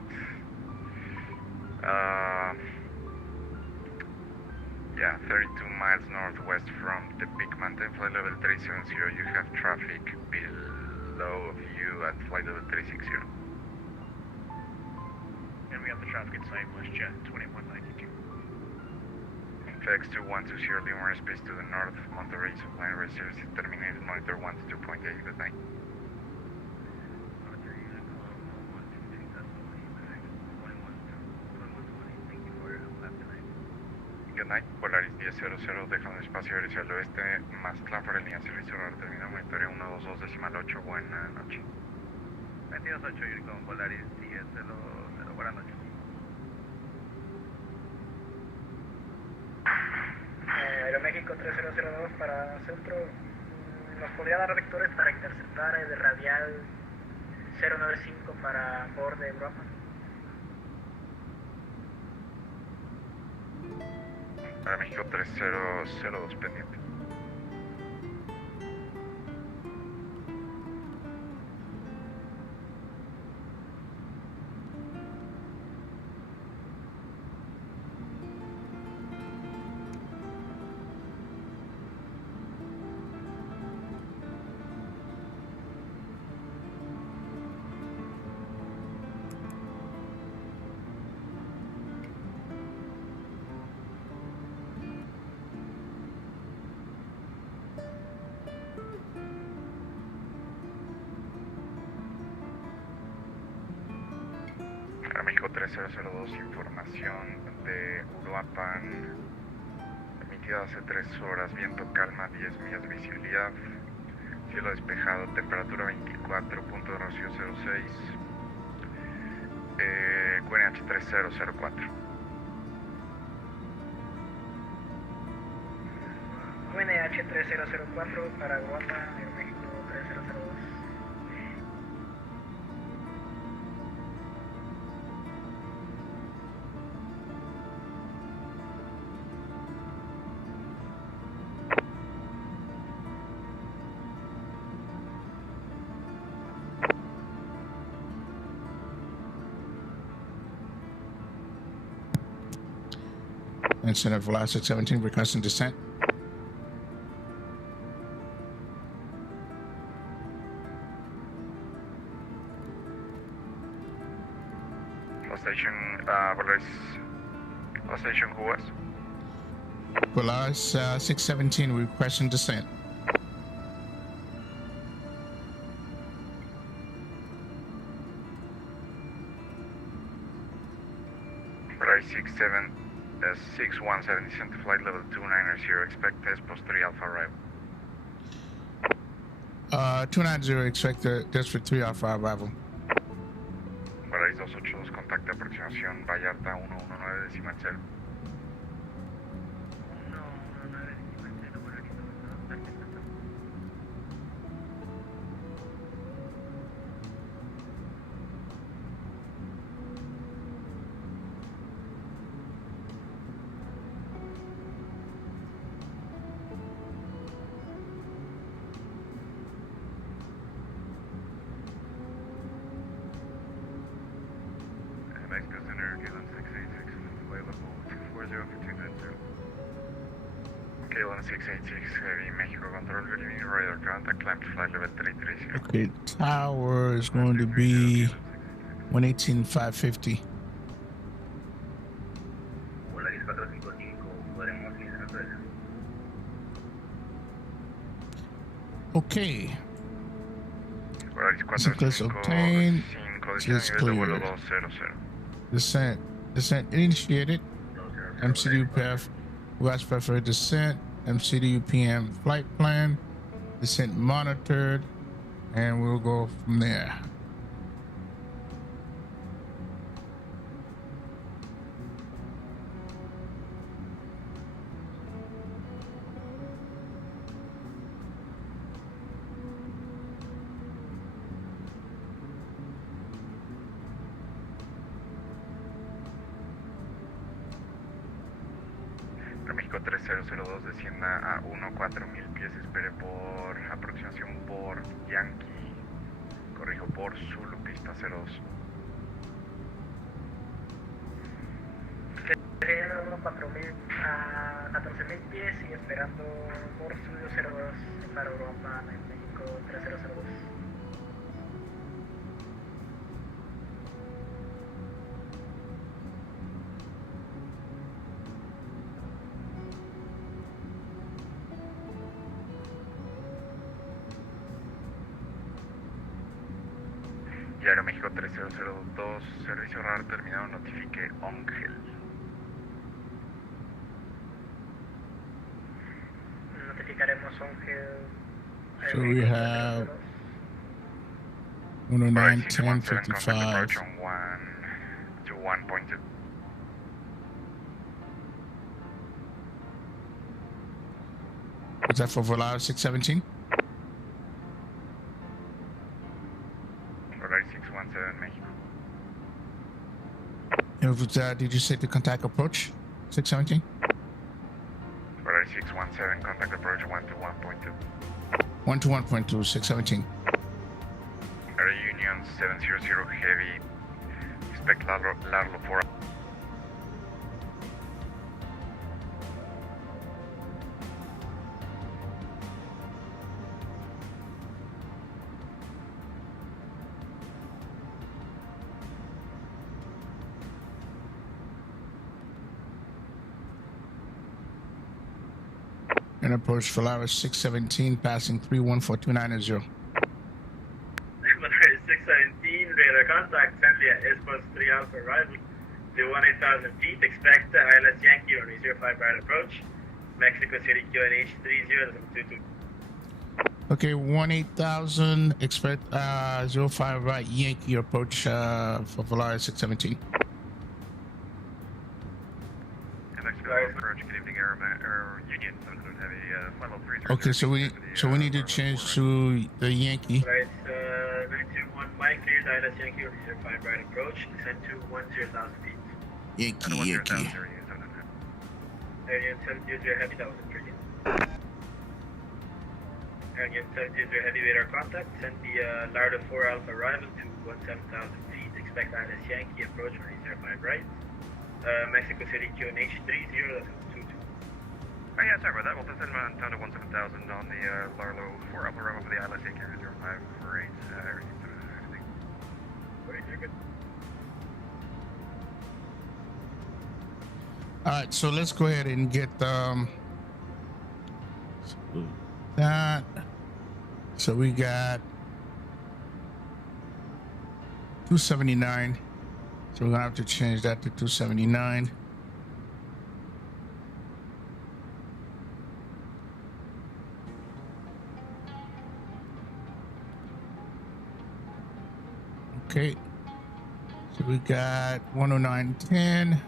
Yeah, 32 miles northwest from the peak, maintain flight level 370. You have traffic below of you at flight level 360. And we have the traffic inside WestJet 2192. FX 2120, leave more space to the north. Monterrey supply reserves is terminated. Monitor 1 to 2.8, good night. Good night, Volaris 1000, deja un espacio aéreo hacia el oeste, Mazatlán para línea de servicio, ahora termina monitorio 122.8, buena noche. 22-8, ir con Volaris 10-0, buenas noches. Aeroméxico 3002 para centro. ¿Nos podría dar vectores para interceptar el radial 095 para borde Europa? Para México 3002 pendiente. Para México 3002, información de Uruapan, emitida hace 3 horas, viento calma, 10 millas de visibilidad, cielo despejado, temperatura 24, punto de rocío 06, QNH 3004. UNH 3004 para Europa, Aeroméxico 3002. And Center VOLARIS 617 requesting descent. Lost station, Volaris. Lost station, who was? VOLARIS 617 requesting descent. Volaris 617, descent to flight level 290, expect test post 3 Alpha arrival. 290, expect test for 3 Alpha arrival. Volaris 282, contacto aproximación Vallarta 119 decimal 0. 119 Volaris 282, tarjeta. Mexico Center, KLM 686, available 240 for 290. KLM 686, heavy Mexico control, good evening, radar contact, climb to flight level 330. Okay, tower is going to be 118,550. Volaris A320, podremos iniciar el proceso. Okay, Volaris sequence 455, obtained. 5, It's descent nivel de vuelo clear. 200. Descent initiated. MCDU path, West preferred descent. MCDU PM flight plan. Descent monitored, and we'll go from there. México 3002, descienda a 14000 pies, espere por aproximación por Yankee, corrijo por Zulu, pista 02. Llegando a 4.000 a 14.000 pies y esperando por Zulu 02 para Europa en México 3002. Y Aeroméxico 3002, servicio radar terminado, notifique Ángel. Notificaremos Ángel. So we have 109, 10, 55. Approach on 1 to 1.2. Is that for Volaris 617? Volaris 617, México. Did you say to contact approach 617? Volaris 617, contact approach 1 to 1.2. 1 to 1.2, 617. Air Union 700 Heavy, expect Larlo 4. And approach Volaris 617, passing 314290. Volaris 617, radar contact, Sandia Airbus 3 Alpha arrival to 18,000 feet, expect ILS Yankee on 05 right approach, Mexico City QNH 3022. Okay, 18,000, expect 05 right Yankee approach for Volaris 617. Approach, good evening, Air Union 700 Heavy, flight level 330. Okay, so we need to change to the Yankee. Right, 921 Mike, cleared ILS Yankee on 05 right approach, descend to 10,000 feet. Yankee. Air Union 700 Heavy, that was a brilliant. Air Union 700 Heavy radar contact, send the Lardo 4 Alpha arrival to 17,000 feet, expect ILS Yankee approach on 05 right. Mexico City QNH 30.22. Oh yeah, sorry about that. We'll descend down to 17,000 on the Larlo 4 Alpha Bravo for the ILS 80548. Everything. Great, you're good. All right, so let's go ahead and get that. So we got 279. So we're gonna have to change that to 279. Okay. So we got 109.10.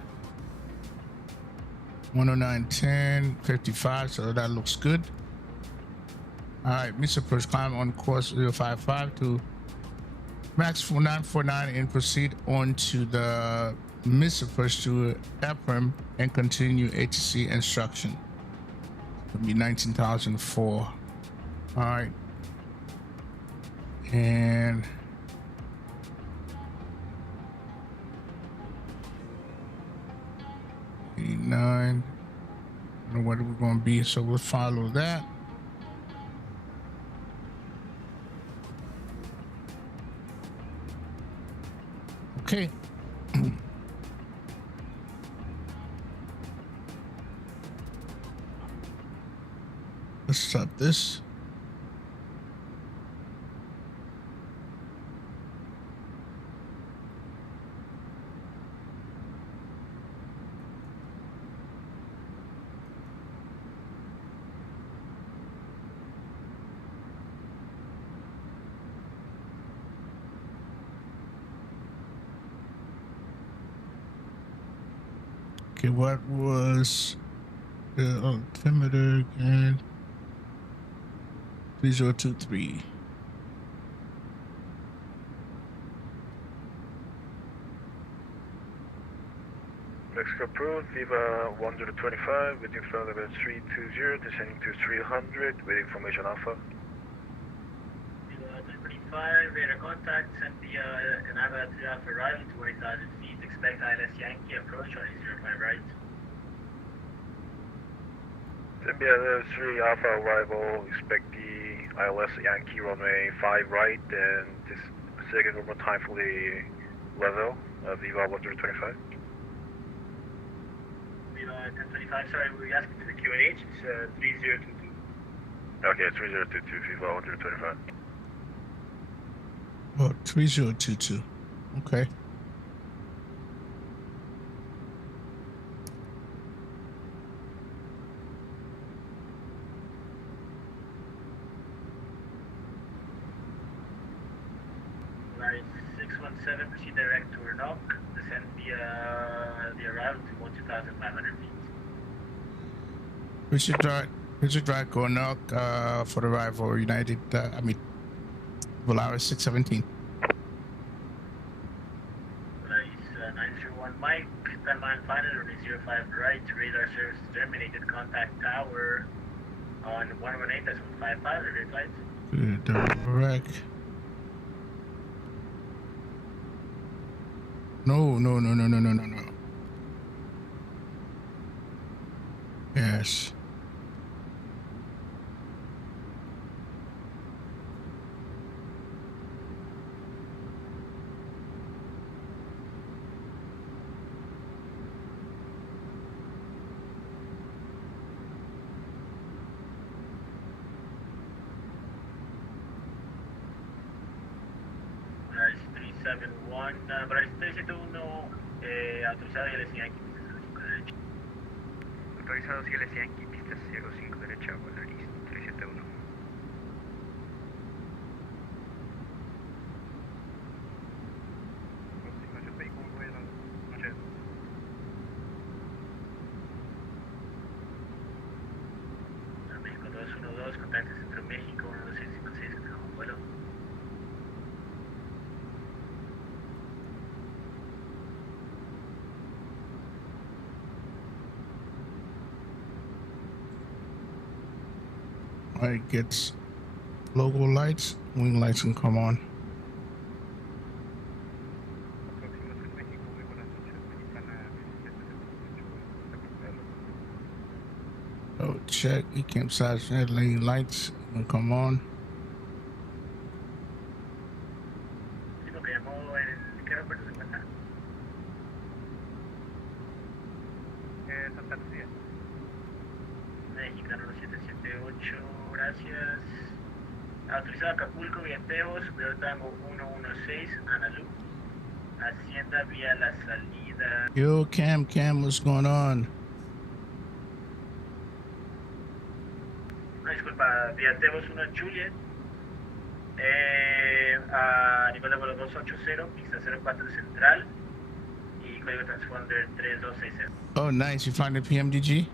109.10, 55, so that looks good. All right, Mr. Approach, climb on course 055 to max 949 and proceed on to the Mr. Approach to Eprom and continue ATC instruction. It'll be 19,004. All right. And nine. I don't know what we're going to be, so we'll follow that. Okay. Let's stop this. Okay, what was the altimeter again? 3023. Mexico approved, Viva 1025, waiting for level 320, descending to 300, with information Alpha. Viva 1025, radar contact, send via an Ava 3 Alpha arrival to 8,000 feet, expect ILS Yankee approach on 05 right. Send via level 3 Alpha arrival, expect the ILS Yankee runway 5 right, and this second one more time for the level, Viva 125. Viva 1025, sorry, we asked for the QNH, it's 3022. Okay, 3022, Viva 125. Oh, 3022. Okay. Volaris 617, proceed direct to Urnock, descend via the arrival to 12,500 feet. Richard Drive, go knock for the arrival, United, Volaris 617. Volaris 901 Mike, 10 mile final on 05 right, radar service terminated, contact tower on 118.55, repeat flight. Good, direct. No. Yes. Volaris 371, Volaris 371, autorizado y LS Yankee, pista 05 derecha. Autorizado CLS Yankee, pista 05 derecha, Volaris 371. México 212, contacto Centro México 12656, que tenemos vuelo. It gets logo lights, wing lights can come on. Próximo es México, voy con las 8 mexicana 27. So check ECAM size lane lights gonna come on. Sí, lo que llamó en ¿qué aeropuerto se encuentra? Santa Lucía. Mexicano 778, gracias. Autorizado Acapulco, vía Tebos, de Tango 116, Analu. Hacienda vía la salida. Yo, Cam, what's going on? No, disculpa, vía Tebos 1 Juliet. A nivel de vuelo 280, pista 04 central. Y código transponder 3260. Oh, nice. You find the PMDG?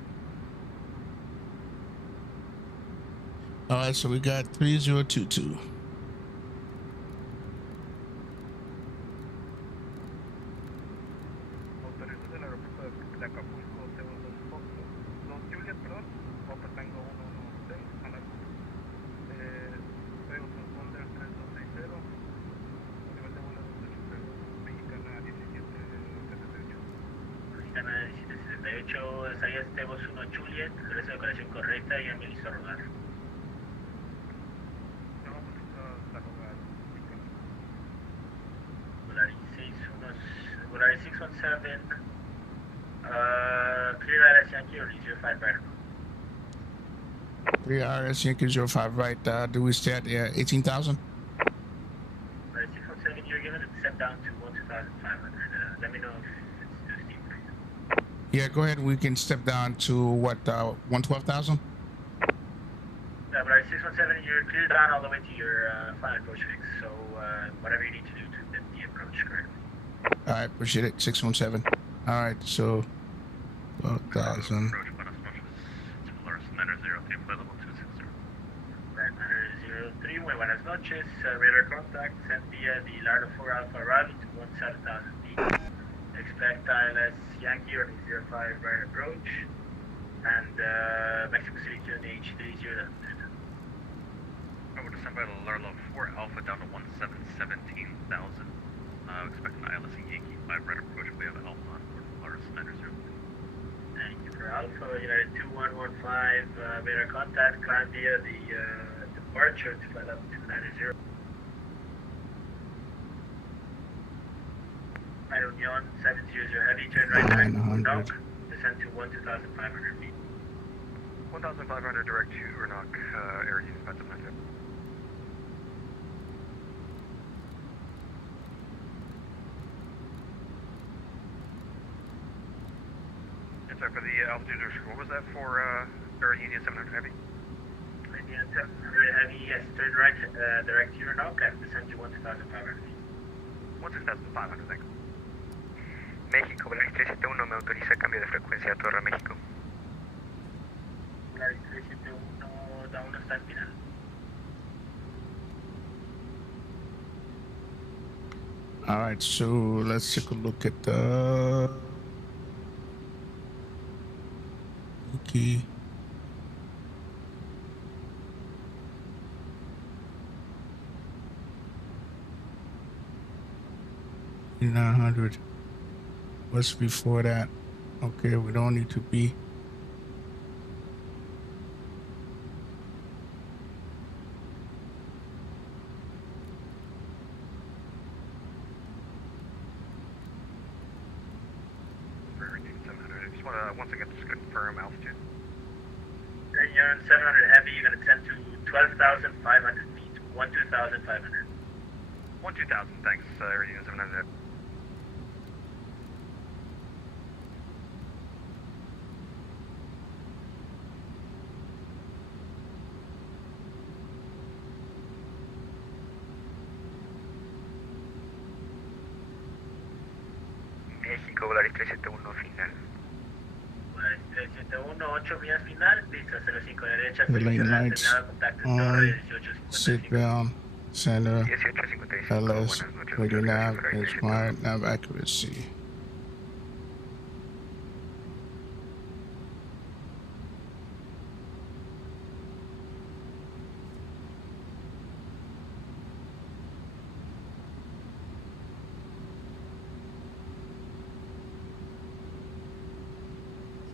All right, so we got 3022. Autorización del aeropuerto de Acapulco, Tebos 2 Juliet, perdón. Papa Tango 116, Ana. Código transponder 3260. Nivel de vuelo 280, Mexicana 1778. Mexicana 1778, salida Tebos 1 Juliet, regresa de decoración correcta y ya me hizo rodar. Volaris 617, clear ILS Yankee or 05 right. 3 RS Yankee 05 right. Do we stay at 18,000? Volaris 617, you're given a step down to 12,500. Let me know if it's too steep for you. Yeah, go ahead. We can step down to what, 112,000? Volaris 617, you're cleared down all the way to your final approach fix, so whatever you need to do to bend the approach correctly. All right, appreciate it. 617. All right, so 12,000. Approach, buenas noches. It's VOLARIS 903, flight level 260. 903, muy buenas noches. Radar contact sent via the Lardo 4 Alpha arrival to 17,000 feet. Expect ILS Yankee or 05 right approach. And Mexico City to an H30. I would descend by the Lardo 4 Alpha down to 17,000. Expect an ILS Yankee 5 right approach. We have Alpha on board VOLARIS 903. Thank you for Alpha, United 2115, radar contact, climb via the departure to flight level 290. Final Union 700 heavy, turn right direct to Urnock, descend to 12,500 feet. 1,500 direct to Urnock, area use Vatsim. Sorry, for the altitude, what was that for Air Union 700 Heavy? Union 700 heavy, yes, turn right direct to Urnock and descend to 12,500 feet. 16,500, thanks. México, Volaris 371, me autoriza cambio de frecuencia a Torre México. Volaris 371, da 1 está al final. All right, so let's take a look at the key. $900. What's before that? Okay, we don't need to be. For Air Union 700, I just want to once again just confirm altitude. Air Union 700 heavy, you're going to descend to 12,500 feet, 12,500. 12,000, thanks, Air Union 700. México, Volaris 371, final. Volaris 371, 8 millas final, pista 05 derecha, The lane lights contacto on, torre sit 1855. down, center, 1855, LS, buenas noches. radio nav, Volaris is my nav accuracy.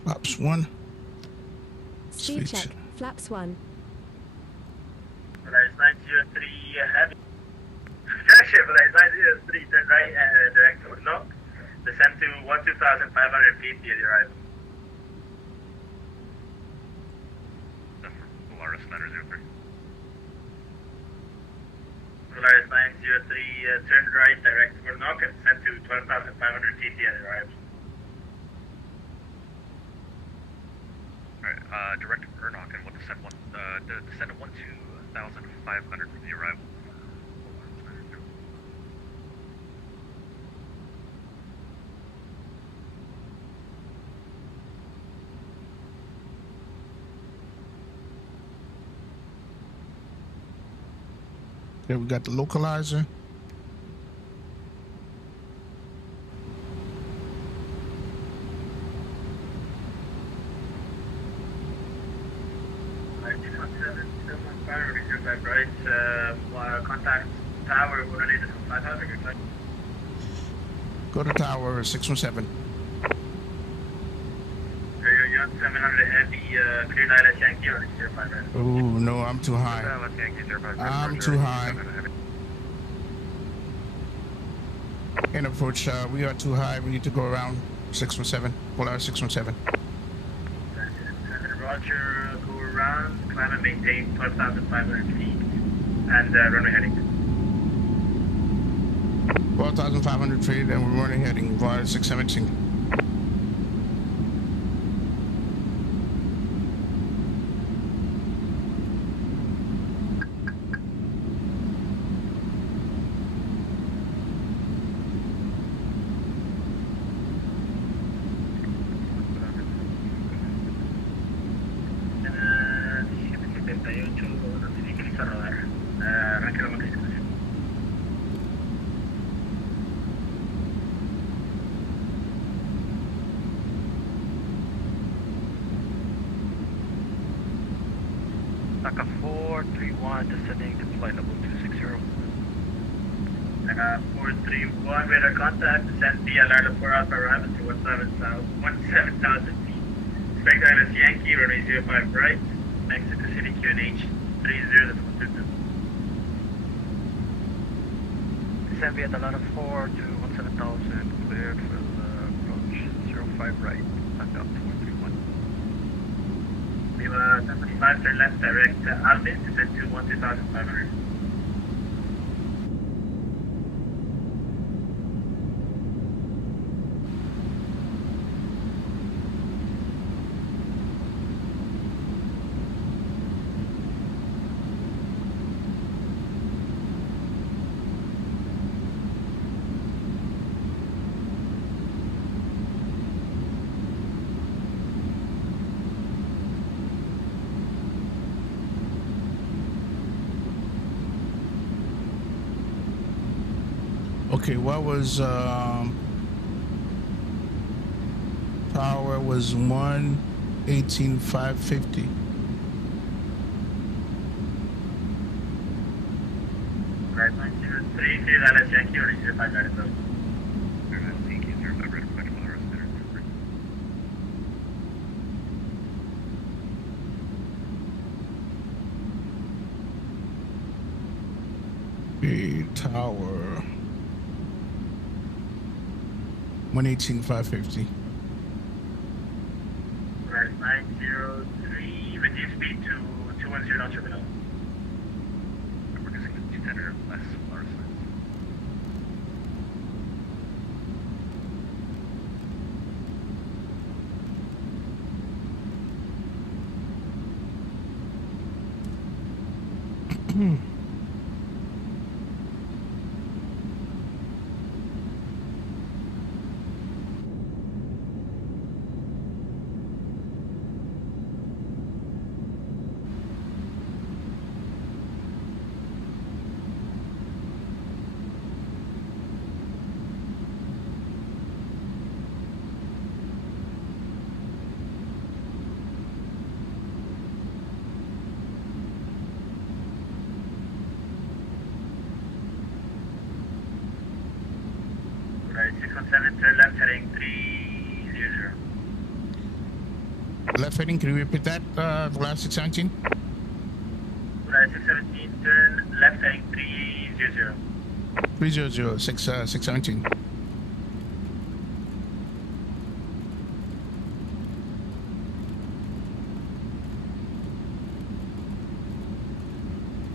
Ops 1, Speed speech. check. Flaps 1. Volaris 903 heavy. Projection, Volaris 903, turn right and direct toward knock. Descend to 12,500 feet near the arrival. Polaris 903. Volaris 903, turn right, direct toward knock and descend to 12,500 feet near the arrival. Alright, direct knock and we'll descend descend to 12,500 from the arrival. Okay, we got the localizer. Contact tower 108.500. Go to tower 617. Yacht 700 heavy, cleared ILS Yankee on 05 right. Oh no, I'm too high. Let's Yankee 05. I'm too high. In approach, we are too high. We need to go around 617. Polaris 617. Roger, go around, climb and maintain 12,500 feet, and runway heading. 12,500 feet, and we're running heading via 617. Naka 431 descending to flight level 260. Naka 431, radar contact, descend via Lardo 4 Alpha arrival to 17,000 feet. Expect ILS Yankee, runway 05 right, Mexico City QNH 30.22. Descend via the Lardo 4 to 17,000, cleared for the approach 05 right, Naka 431. Lima 75, turn left, direct Alvin, descend to 12,500. Okay, what was power was 118,550. Right, 903, clear ILS Yankee, runway 05 right approach. Yankee 05 right approach, Polaris 903. Okay, tower 118,550. Right, 903, reduce speed to 210 knots below. I'm reducing to 210 or less, Polaris 9. Right, 617, turn left, heading 300. Left heading, can you repeat that, VOLARIS 617? VOLARIS 617, turn left heading 300. 300, 617.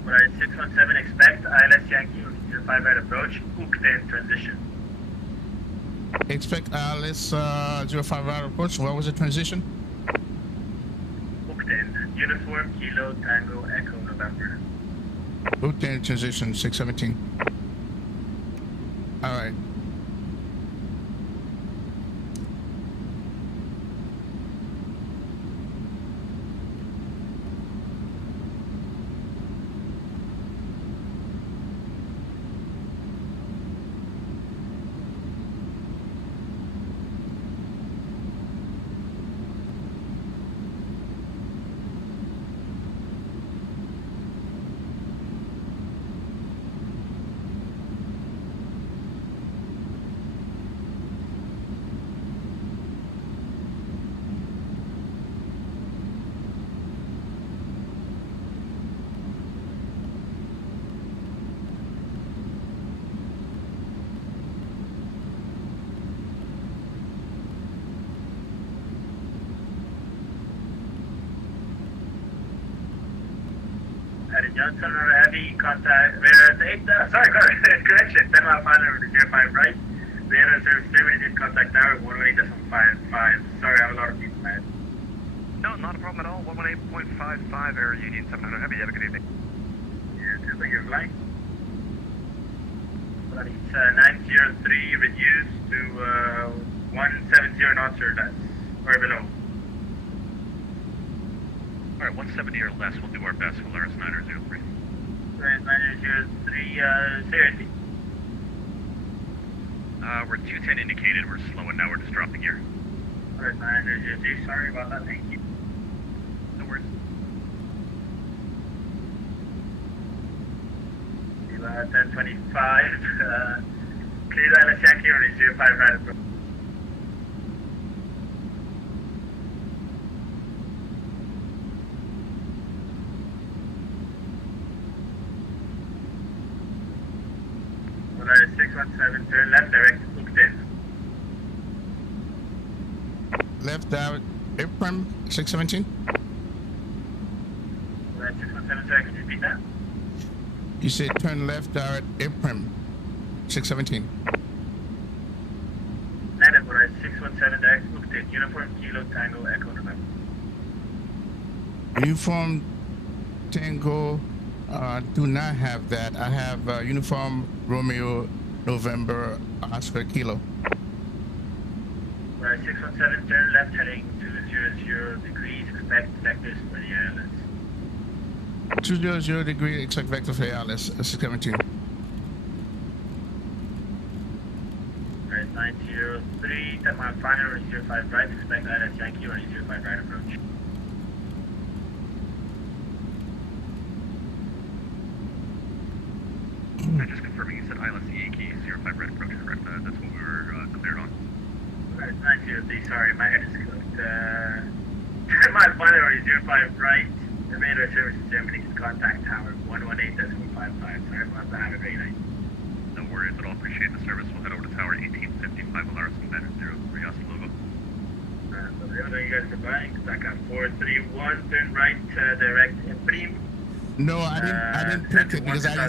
VOLARIS 617, expect ILS Yankee 05 right approach, Ukten transition. Expect ILS 05 right approach. What was the transition? Ukten, uniform, kilo, tango, echo, November. Ukten transition 617. All right. Johnson on a heavy contact, radar 8, correction, 10 mile final 05 right, radar service terminated, contact tower 118.55, sorry, I have a lot of people, man. No, not a problem at all, 118.55, Air Union 700 Heavy, have a good evening. Yeah, seems like you're flying. But it's 903 reduced to 170 knots or less, or below. Alright, 170 or less, we'll do our best, VOLARIS 903. VOLARIS 903, seriously? We're 210 indicated, we're slowing now, we're just dropping gear. VOLARIS 903, sorry about that, thank you. No worries. 1025, clear ILS Yankee on 05 right approach. VOLARIS 617, turn left direct, hooked in. Left out, April 617. VOLARIS 617, sorry, can you repeat that? You said turn left direct April 617. Negative, VOLARIS 617, direct, hooked in. Uniform, kilo, tango, echo, November. Uniform Tango, do not have that. I have uniform Romeo November Oscar Kilo. VOLARIS 617, turn left heading 200 degrees, expect vectors for the ILS. 200 degree, expect vector for ILS 617. VOLARIS 903, 10 mile final, running 05 right, expect ILS Yankee, running 05 right approach. Just confirming, you said ILS Yankee 05 right approach, correct? That's what we were cleared on. VOLARIS 903, sorry, my head is cooked. 10 mile final, running 05 right, the radar service in Germany, contact tower 118.55, sorry about that, have a great night. No worries at all, appreciate the service. We'll head over to tower 1855, VOLARIS 903, hasta luego. So the other you guys are flying, back on 431, turn right, direct Prim. No, I didn't pick it because I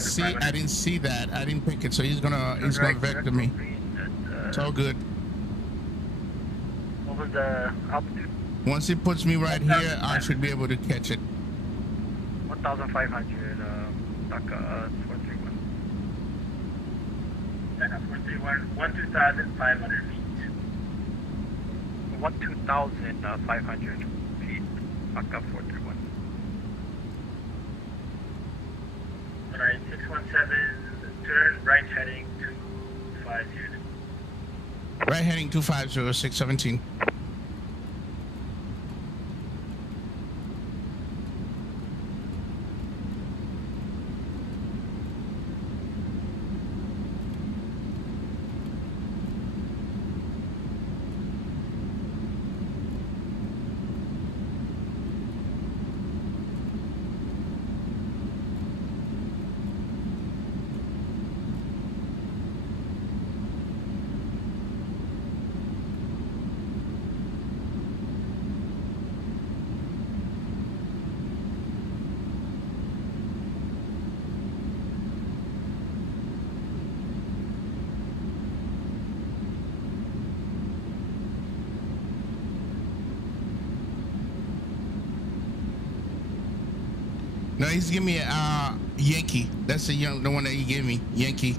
didn't see that. I didn't pick it, so he's gonna vector me. It's all good. What was the altitude? Once he puts me right here, I should be able to catch it. 1,500, DACA 431. DACA 431, 12,500 feet. 2,500 feet, DACA 431. Alright, 617, turn right heading 250. Right heading 250, 617. No, he's giving me a Yankee. That's the one that he gave me. Yankee.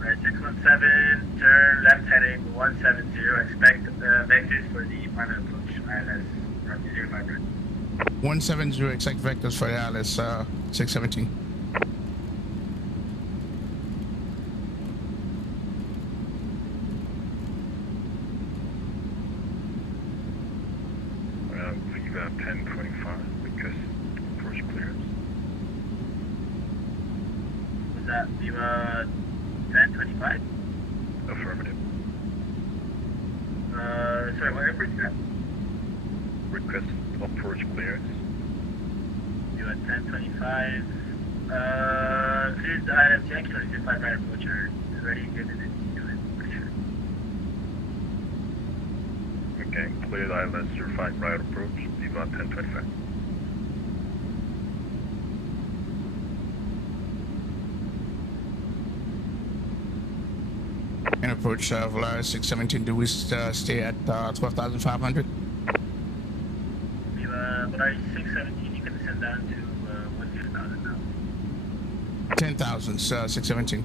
Right, 617, turn left heading 170. Expect vectors for the final approach. ILS, runway 05 right. 170, exact vectors for the ILS 617. Viva 1025, because approach clearance. Was that Viva 1025? Affirmative. Sorry, what airport is that? Request approach clearance. Viva 1025. Cleared the ILS Yankee on 05 right approach. Is ready, good, and it's doing pretty sure. Okay, cleared ILS 05 right approach, Viva 1025. And approach Volaris 617. Do we stay at 12,500? Volaris 617, you can descend down to 10,000 now. 10,000, 617.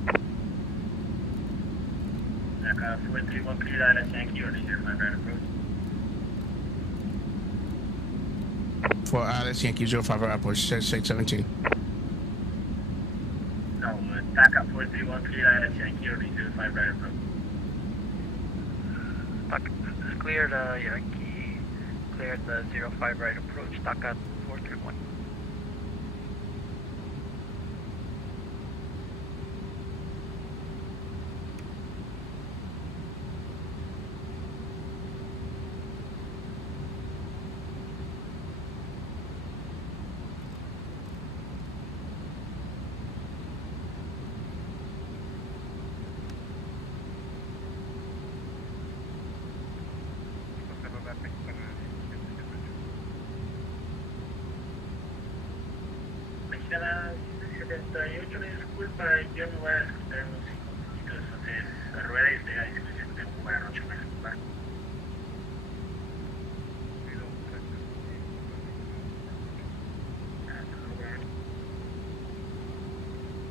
431 cleared ILS Yankee on 05 right approach. For ILS Yankee 05 right approach 617. No, TACA 431 cleared ILS Yankee on 05 right approach. Cleared Yankee, cleared the 05 right approach, TACA 431. Mexicana 78, me disculpa, yo me voy a escuchar unos 5 minutos, entonces rueda y usted a disposición, tengo buena noche, me disculpa.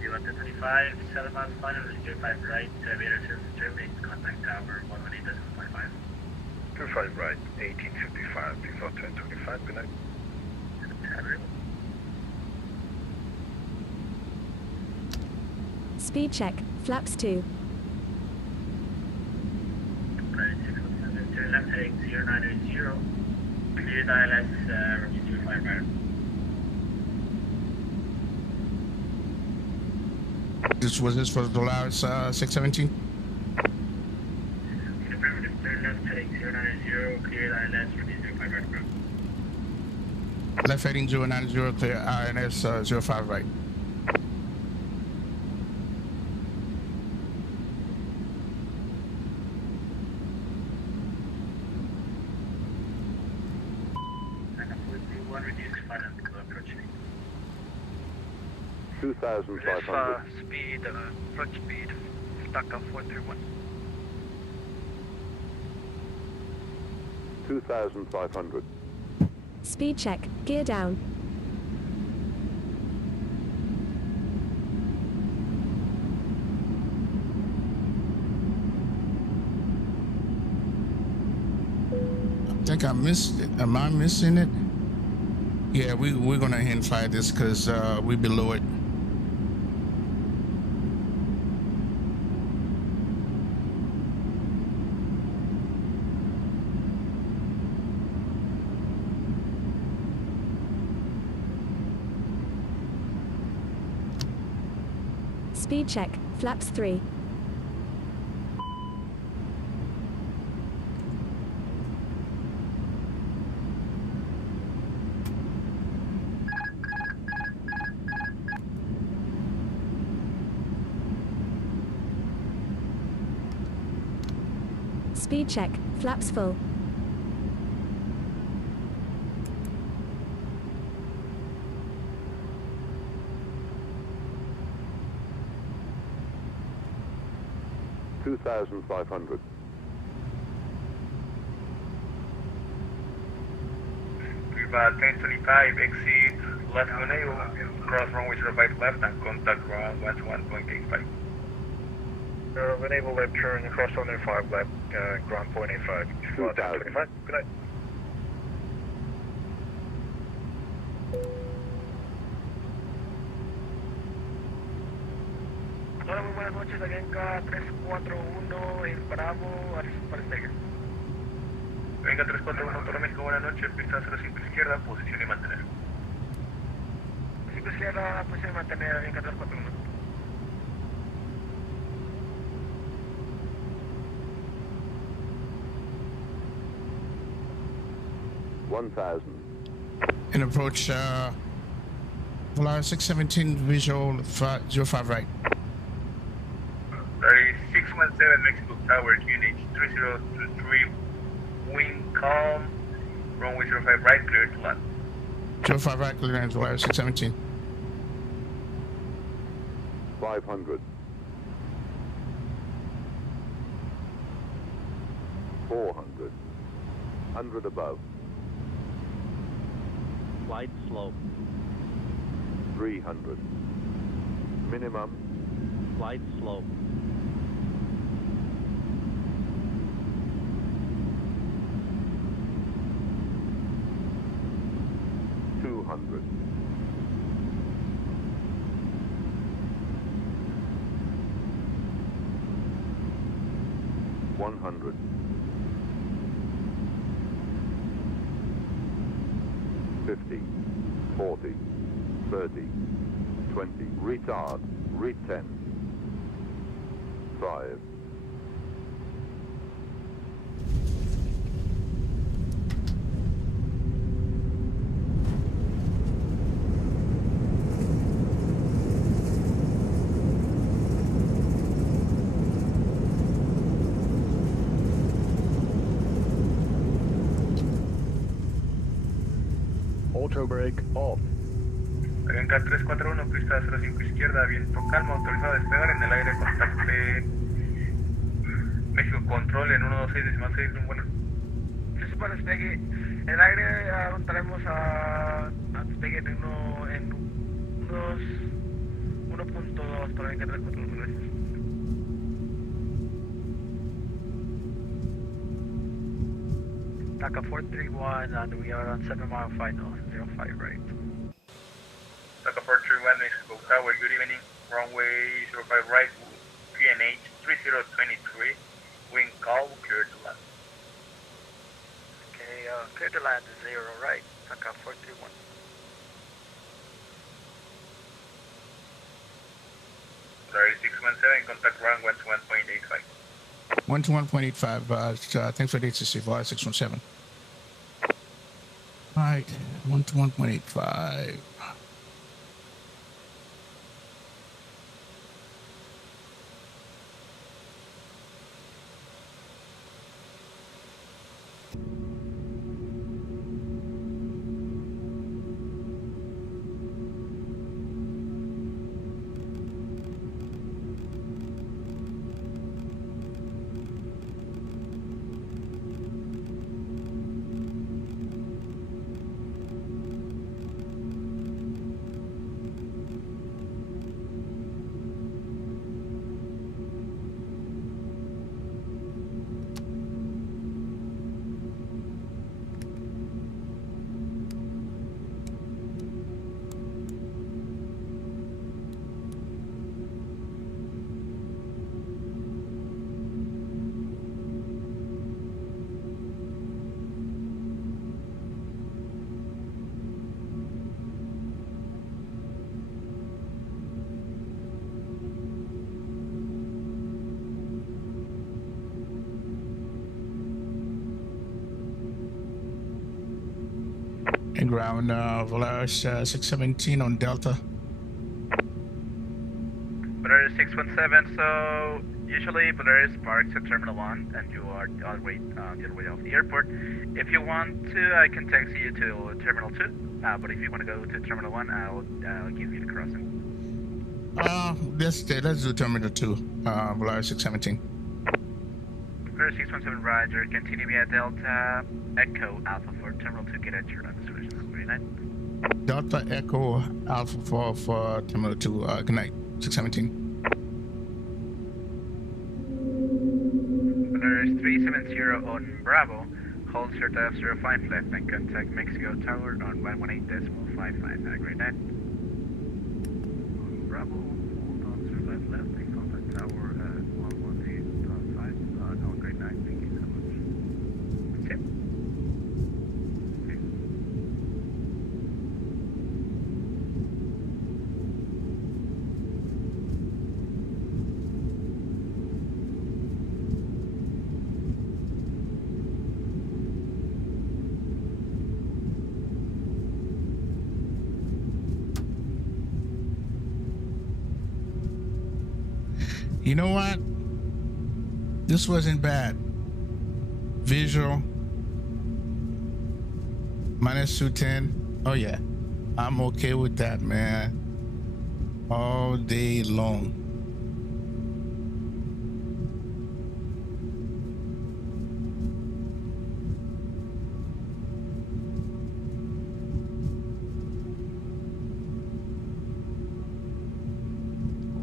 Viva 1025, 7 miles final, 05 right, Aviator Service Germany, contact tower 118.5. 25 right, 1855, Viva 1025, good night. Speed check, flaps 2. Right, 617, turn left heading 0980, cleared ILS, runway 05 right. This was this for Volaris 617. Affirmative, turn left heading 0980, cleared ILS, runway 05 right. Left heading 090, clear ILS 05 right. One reduced final approach. 2,500. Speed, approach speed, TACA 431. 2,500. Speed check, gear down. I think I missed it. Am I missing it? Yeah, we're gonna hand fire this because we below it. Speed check, flaps 3. Speed check, flaps full. 2,500. With 1025, exit left Guneo, cross runway 05 left and contact ground 121.85. Enable left turn across runway 5 left, ground point 85. 2,000. Good night. Hola, muy buenas noches, Avianca 341 en Bravo, para despegue. Venga 341 Torre México, buenas noches, pista 05 izquierda, posición y mantener. 5 izquierda, posición y mantener, Avianca 341. And approach Volaris 617 visual 05 right. Volaris 617 Mexico Tower, QNH 3023, wind calm, runway 05 right, clear to land. 05 right, clearance Volaris 617. 500. 400. 100 above. Slide slope. 300. Minimum. Slide slope. 200. 100. 50, 40, 30, 20, retard, re-10, 5. Auto brake off. Avianca 341, pista 05 izquierda, viento calma, autorizado a despegar en el aire, contacte México Control en 126.6, un bueno. Listo para despegue. En el aire aguantaremos a despegue en unos 1.2 para Avianca 341, gracias. TACA 431, and we are on 7 mile final, 05 right. TACA 431, Mexico Tower, good evening, runway 05 right, QNH 3023, wind calm, clear to land. Okay, clear to land 0 right, TACA 431. Sorry, 617, contact ground 121.85. 121.85, thanks for the HCC, Volaris 617. All right, 121.85. And ground Volaris 617 on Delta. Volaris 617, so usually Volaris parks at Terminal 1 and you are on the way off the airport. If you want to, I can taxi you to Terminal 2, but if you want to go to Terminal 1, I'll give you the crossing. Let's do Terminal 2, Volaris 617. Polaris 617 Roger, continue via Delta Echo Alpha for Terminal 2, get at your observation on green light. Delta Echo Alpha 4 for Terminal 2, good night, 617. Polaris 370 on Bravo, hold short of 05 left and contact Mexico Tower on 118.55, green light. On Bravo, hold on 05 left and contact Tower at 118.5, no, green light, thank you so much. That's it. Okay. You know what? This wasn't bad. Visual. Minus 210. Oh yeah. I'm okay with that, man. All day long.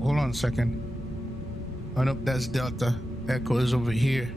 Hold on a second. Oh no, that's Delta. Echo is over here.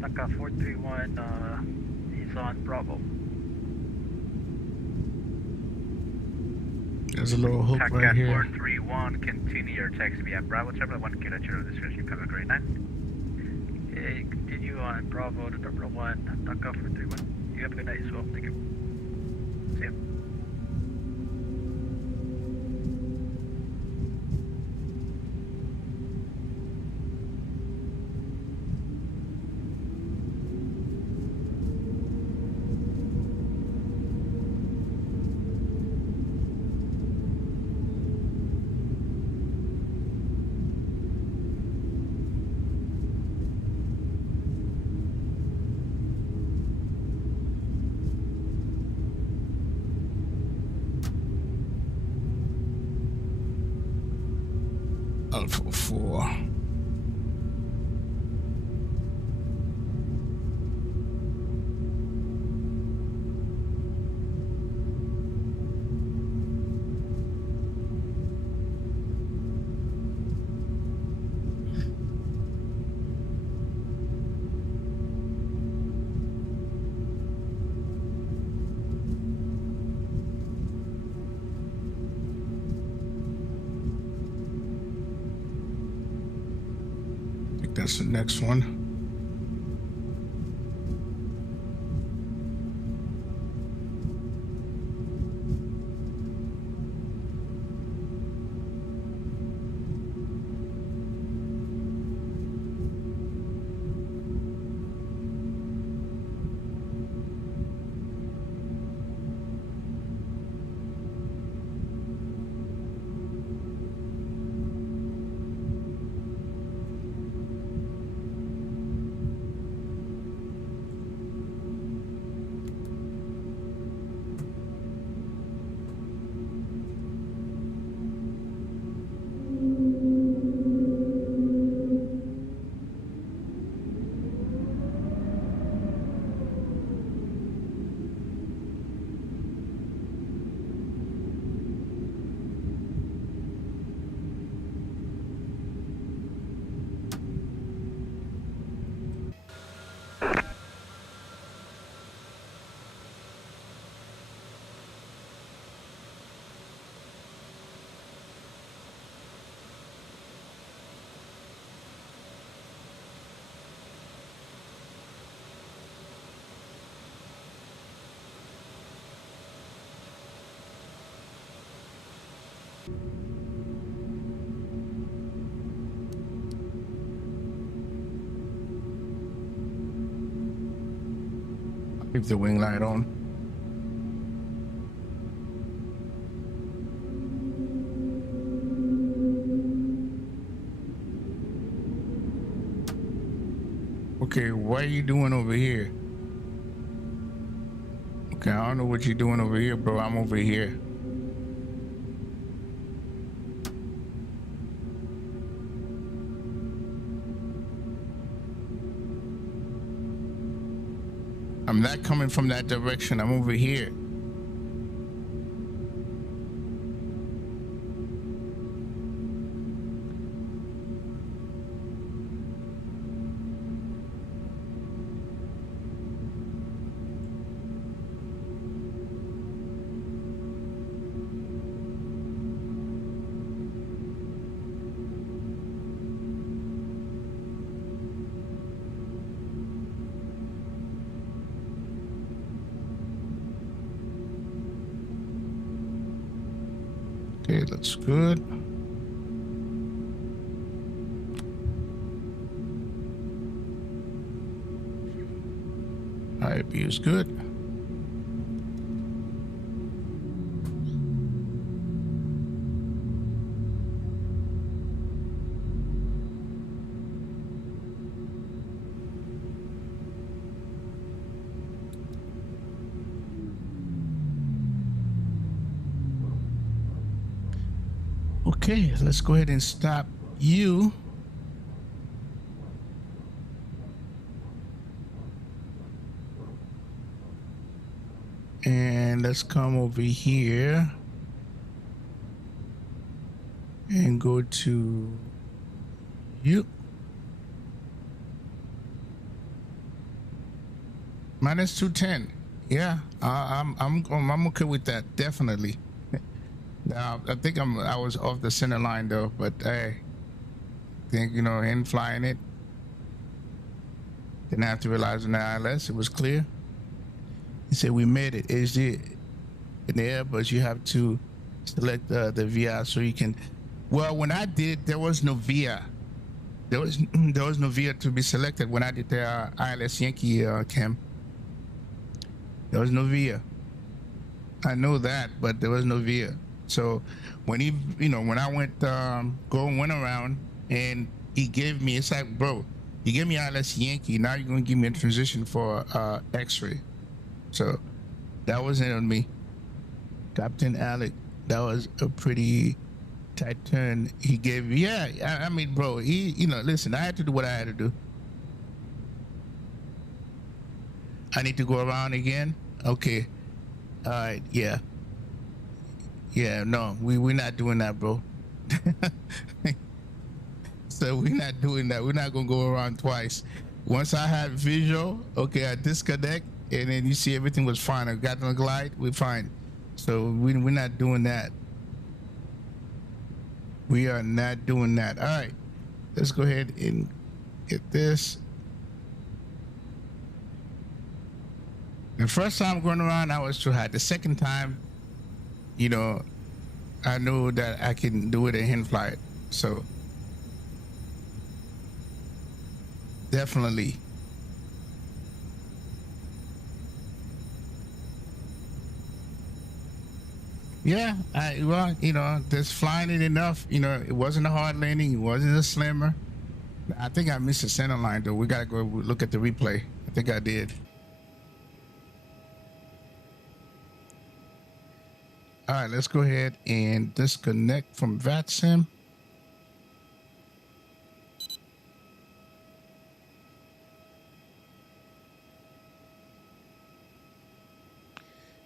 Taka 431, he's on Bravo. There's a little hook Taka right here. 431, continue your taxi via Bravo Terminal 1, get at your destination, cover green light. Okay, continue on Bravo to Terminal 1, Taka 431. You have a good night as well, thank you. See ya. Alpha 4. I think that's the next one. Leave the wing light on. Okay, what are you doing over here? Okay, I don't know what you're doing over here, bro. I'm over here. I'm not coming from that direction. I'm over here. Okay, looks good. IB is good. Okay, let's go ahead and stop you. And let's come over here and go to you. Minus 210. Yeah, I'm okay with that, definitely. Now, I think I was off the center line though, but hey, I think, you know, in flying it, didn't have to realize in the ILS, it was clear. He said, we made it. HD in the air, but you have to select the VIA so you can, well, when I did, there was no VIA. There was no VIA to be selected when I did the ILS Yankee cam. There was no VIA. I know that, but there was no VIA. So when he, you know, when I went around and he gave me, it's like, bro, you gave me ILS Yankee, now you're gonna give me a transition for X-ray. So that wasn't on me. Captain Alec, that was a pretty tight turn he gave me. Yeah, I mean, bro, he, you know, listen, I had to do what I had to do. I need to go around again. Okay. All right. Yeah. Yeah. No, we're not doing that, bro. So we're not doing that. We're not gonna go around twice. Once I had visual, okay, I disconnect, and then you see everything was fine. I got on the glide, we're fine. So we're not doing that. We are not doing that. All right. Let's go ahead and get this. The first time going around, I was too high. The second time, you know, I knew that I can do it and hand fly it. So definitely. Yeah, well, you know, just flying it enough. You know, it wasn't a hard landing. It wasn't a slammer. I think I missed the center line, though. We got to go look at the replay. I think I did. All right, let's go ahead and disconnect from Vatsim.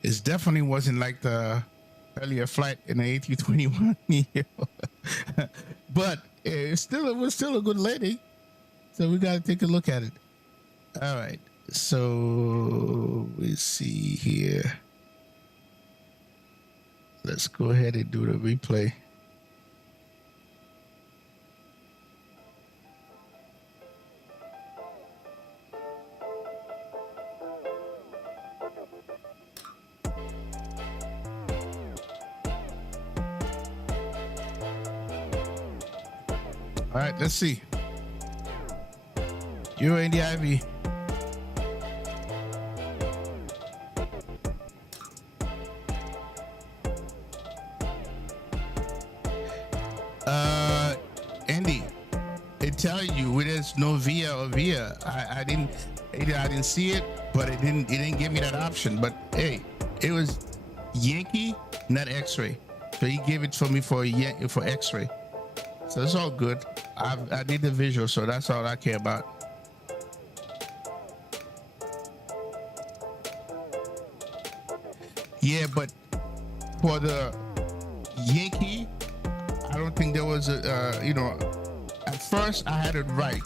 It definitely wasn't like the earlier flight in the A321, but it was still a good landing. So we got to take a look at it. All right, so we see here. Let's go ahead and do the replay. All right, let's see. You're in the IV. was no VIA or VIA. I didn't see it, but it didn't give me that option. But hey, it was Yankee, not X-ray. So he gave it for me for X-ray. So it's all good. I did the visual, so that's all I care about. Yeah, but for the Yankee, I don't think there was a, at first I had it right.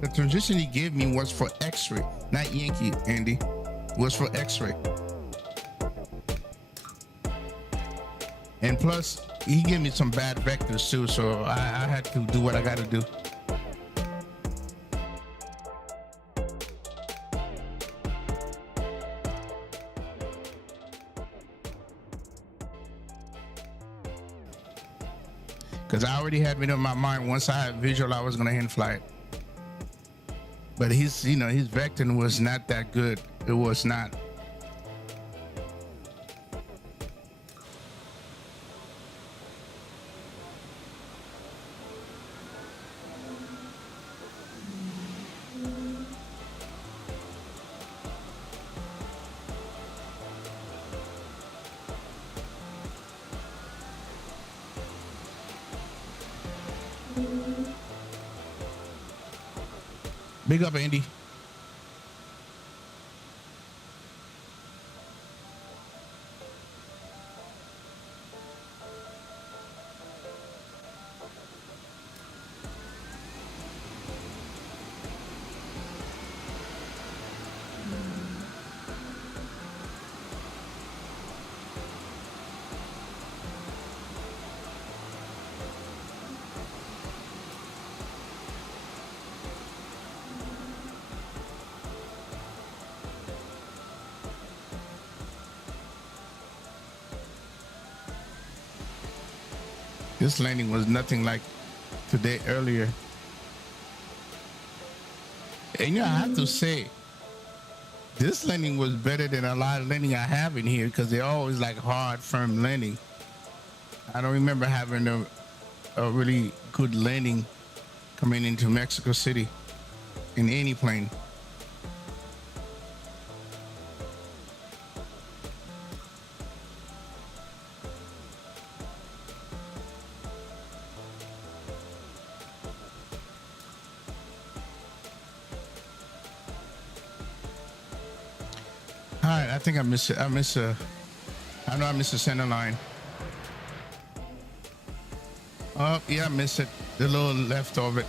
The transition he gave me was for X-ray, not Yankee, Andy. It was for X-ray. And plus, he gave me some bad vectors too, so I had to do what I got to do. Because I already had it in my mind, once I had visual, I was going to hand fly it. But his vectoring was not that good. It was not. Big up, Andy. This landing was nothing like today earlier. And I have to say, this landing was better than a lot of landing I have in here because they're always like hard, firm landing. I don't remember having a really good landing coming into Mexico City in any plane. I think I miss it. I know I miss the center line. Oh, yeah, I miss it. The little left orbit.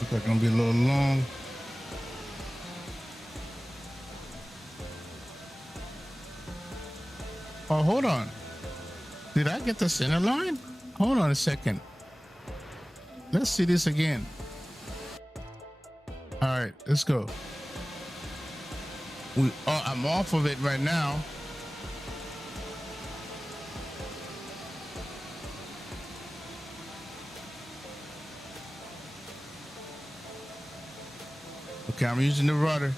Looks like gonna be a little long. Oh, hold on. Did I get the center line? Hold on a second. Let's see this again. All right, let's go. I'm off of it right now. Okay, I'm using the rudder.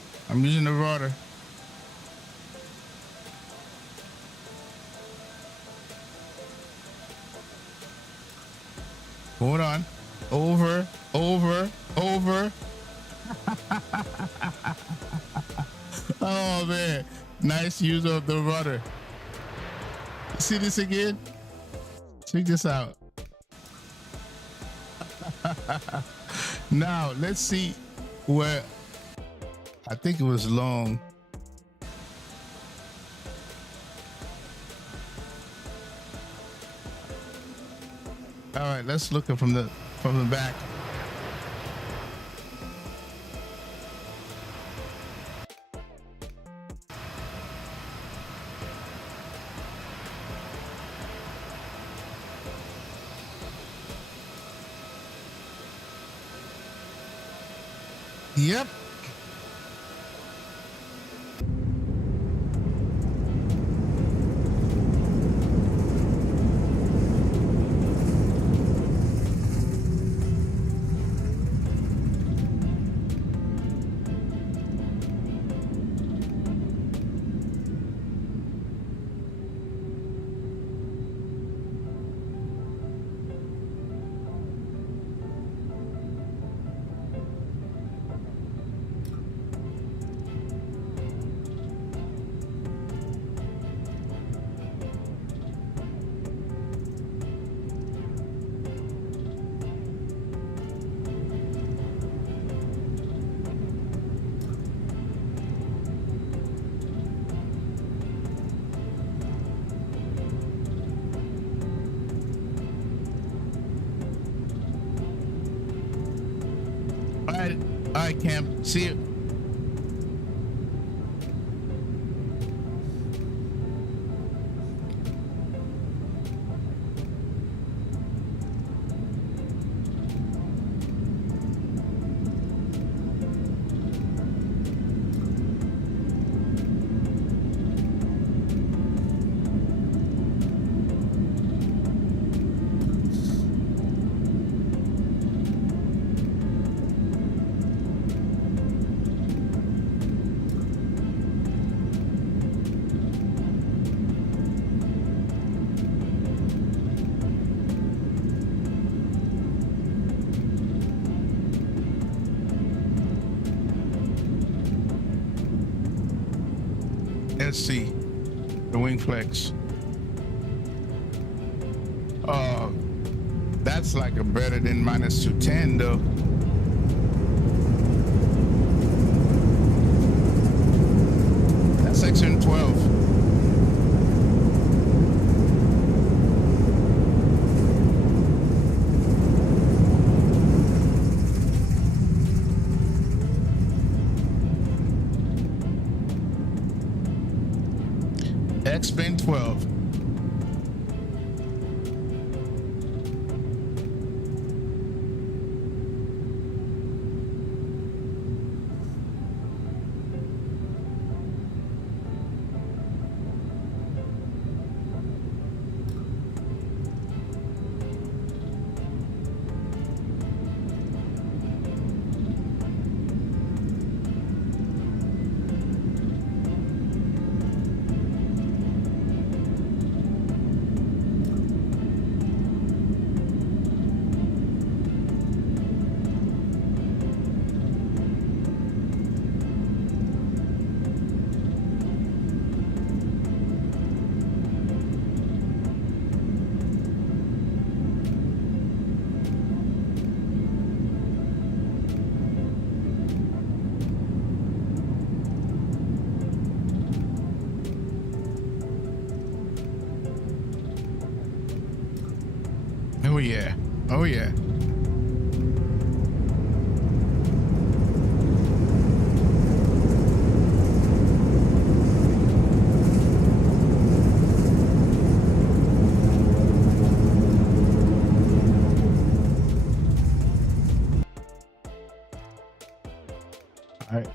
Hold on. Over. Oh, man. Nice use of the rudder. See this again? Check this out. Now, let's see where... I think it was long. All right, let's look at from the back. Yep. All right, Cam. See you. Let's see the wing flex. That's like a better than minus 210 though. That's section 12. XP 12. Oh yeah. Oh yeah. All right.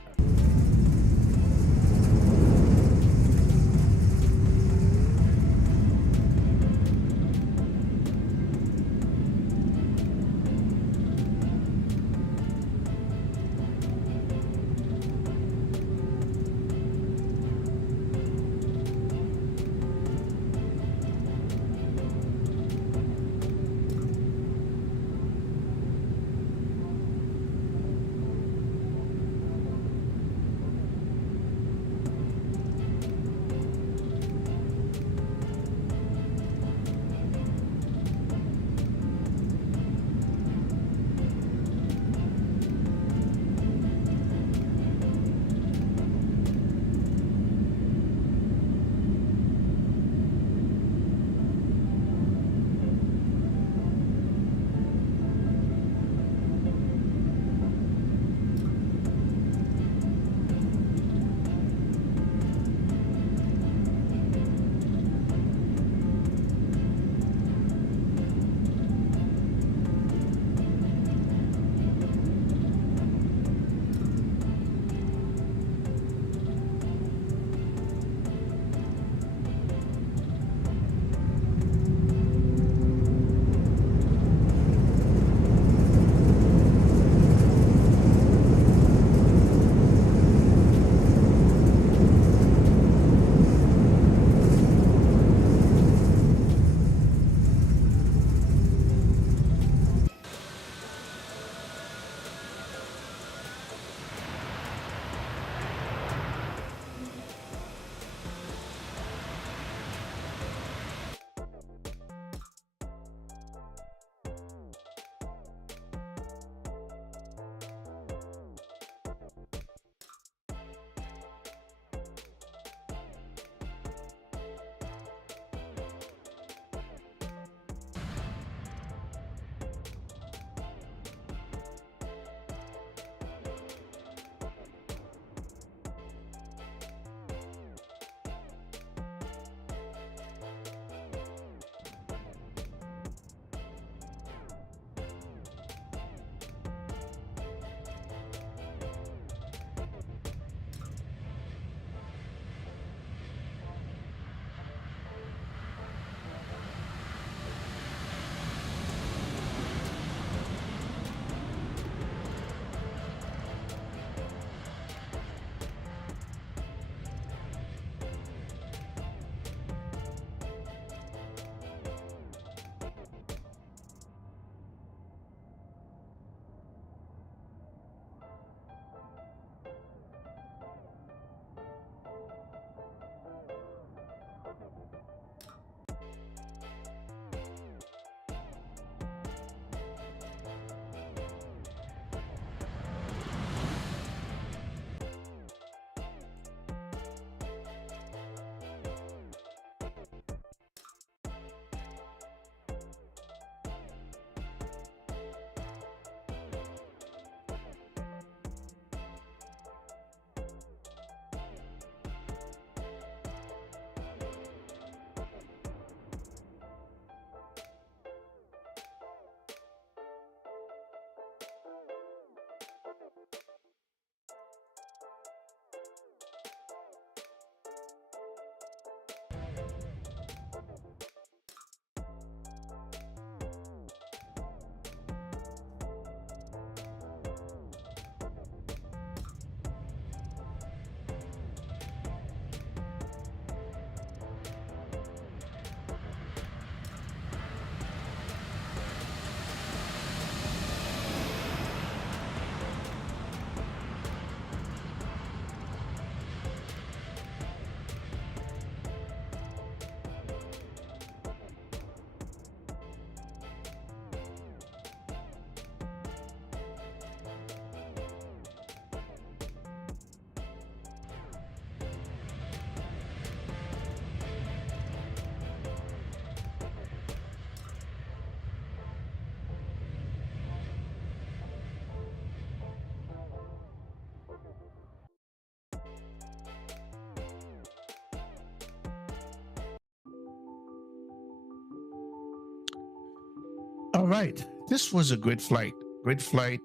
All right. This was a great flight. Great flight.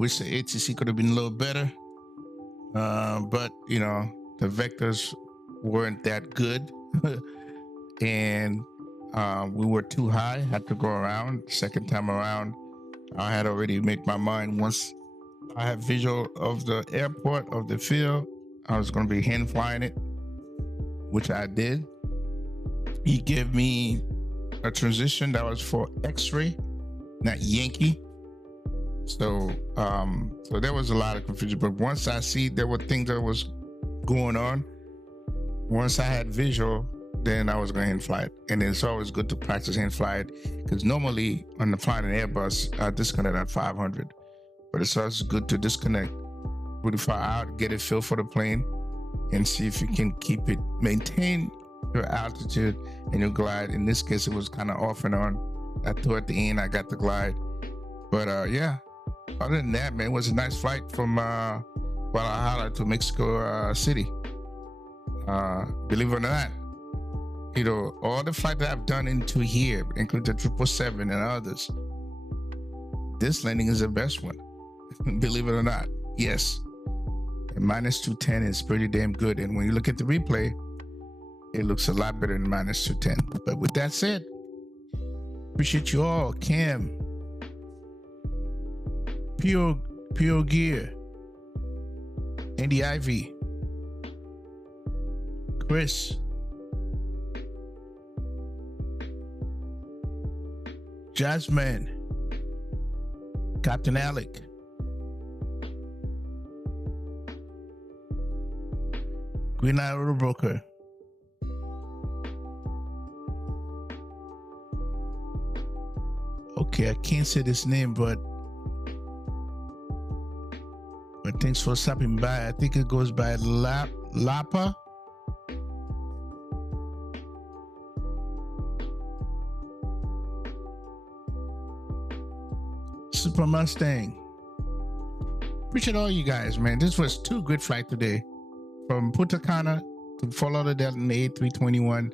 Wish the ATC could have been a little better. But you know, the vectors weren't that good. And we were too high, had to go around. Second time around, I had already made my mind. Once I had visual of the airport, of the field, I was going to be hand flying it, which I did. He gave me a transition that was for X-ray, not Yankee. So so there was a lot of confusion. But once I see there were things that was going on, once I had visual, then I was going to hand fly it. And it's always good to practice hand fly it, because normally on the flying an Airbus, I disconnect at 500. But it's always good to disconnect pretty far out, get a feel for the plane, and see if you can keep it, maintain your altitude and your glide. In this case, it was kind of off and on. Toward the end, I got the glide. But yeah, other than that, man, it was a nice flight from Guadalajara to Mexico City. Believe it or not, you know, all the flights that I've done into here, including the 777 and others, this landing is the best one. Believe it or not, yes. And minus 210 is pretty damn good. And when you look at the replay, it looks a lot better than minus 210. But with that said, appreciate you all. Cam, Pure Gear, Andy Ivy, Chris, Jasmine, Captain Alec, Green Eye Auto Broker, okay, I can't say this name, but thanks for stopping by. I think it goes by Lapa. Super Mustang. Appreciate all you guys, man. This was two good flights today. From Punta Cana to Fort Lauderdale in the A321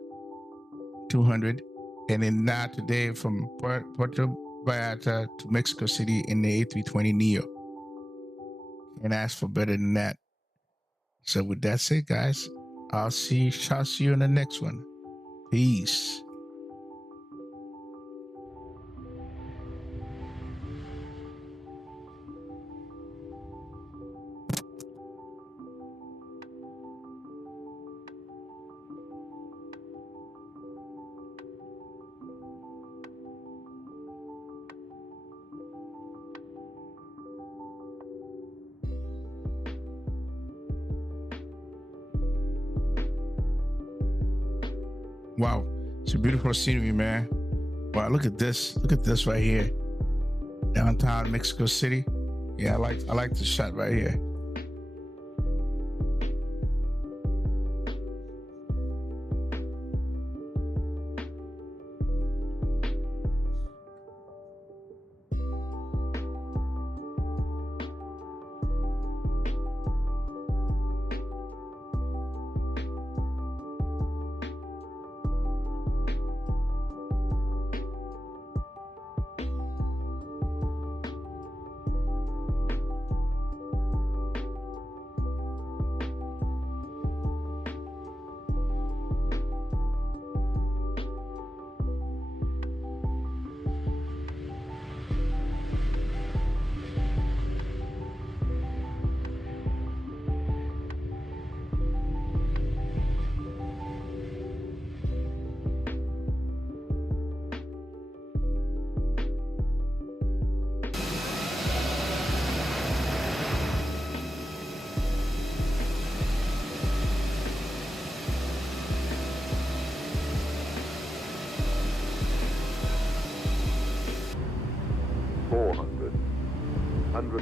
200. And then now today from Puerto Vallarta to Mexico City in the A320 Neo. And ask for better than that. So with that said, guys, I'll see you in the next one. Peace. Wow, it's a beautiful scenery, man. Wow, look at this. Look at this right here. Downtown Mexico City. Yeah, I like the shot right here.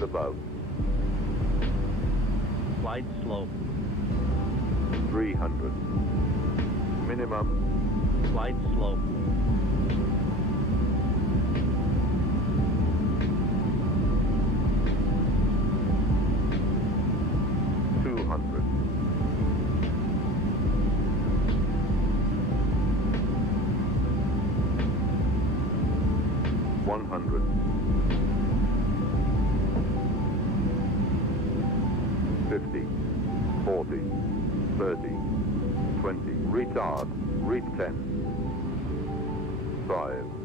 Above. Glide slow. 300. Minimum. Glide slow. 200. 100. 50, 40, 30, 20, retard, reach 10, 5,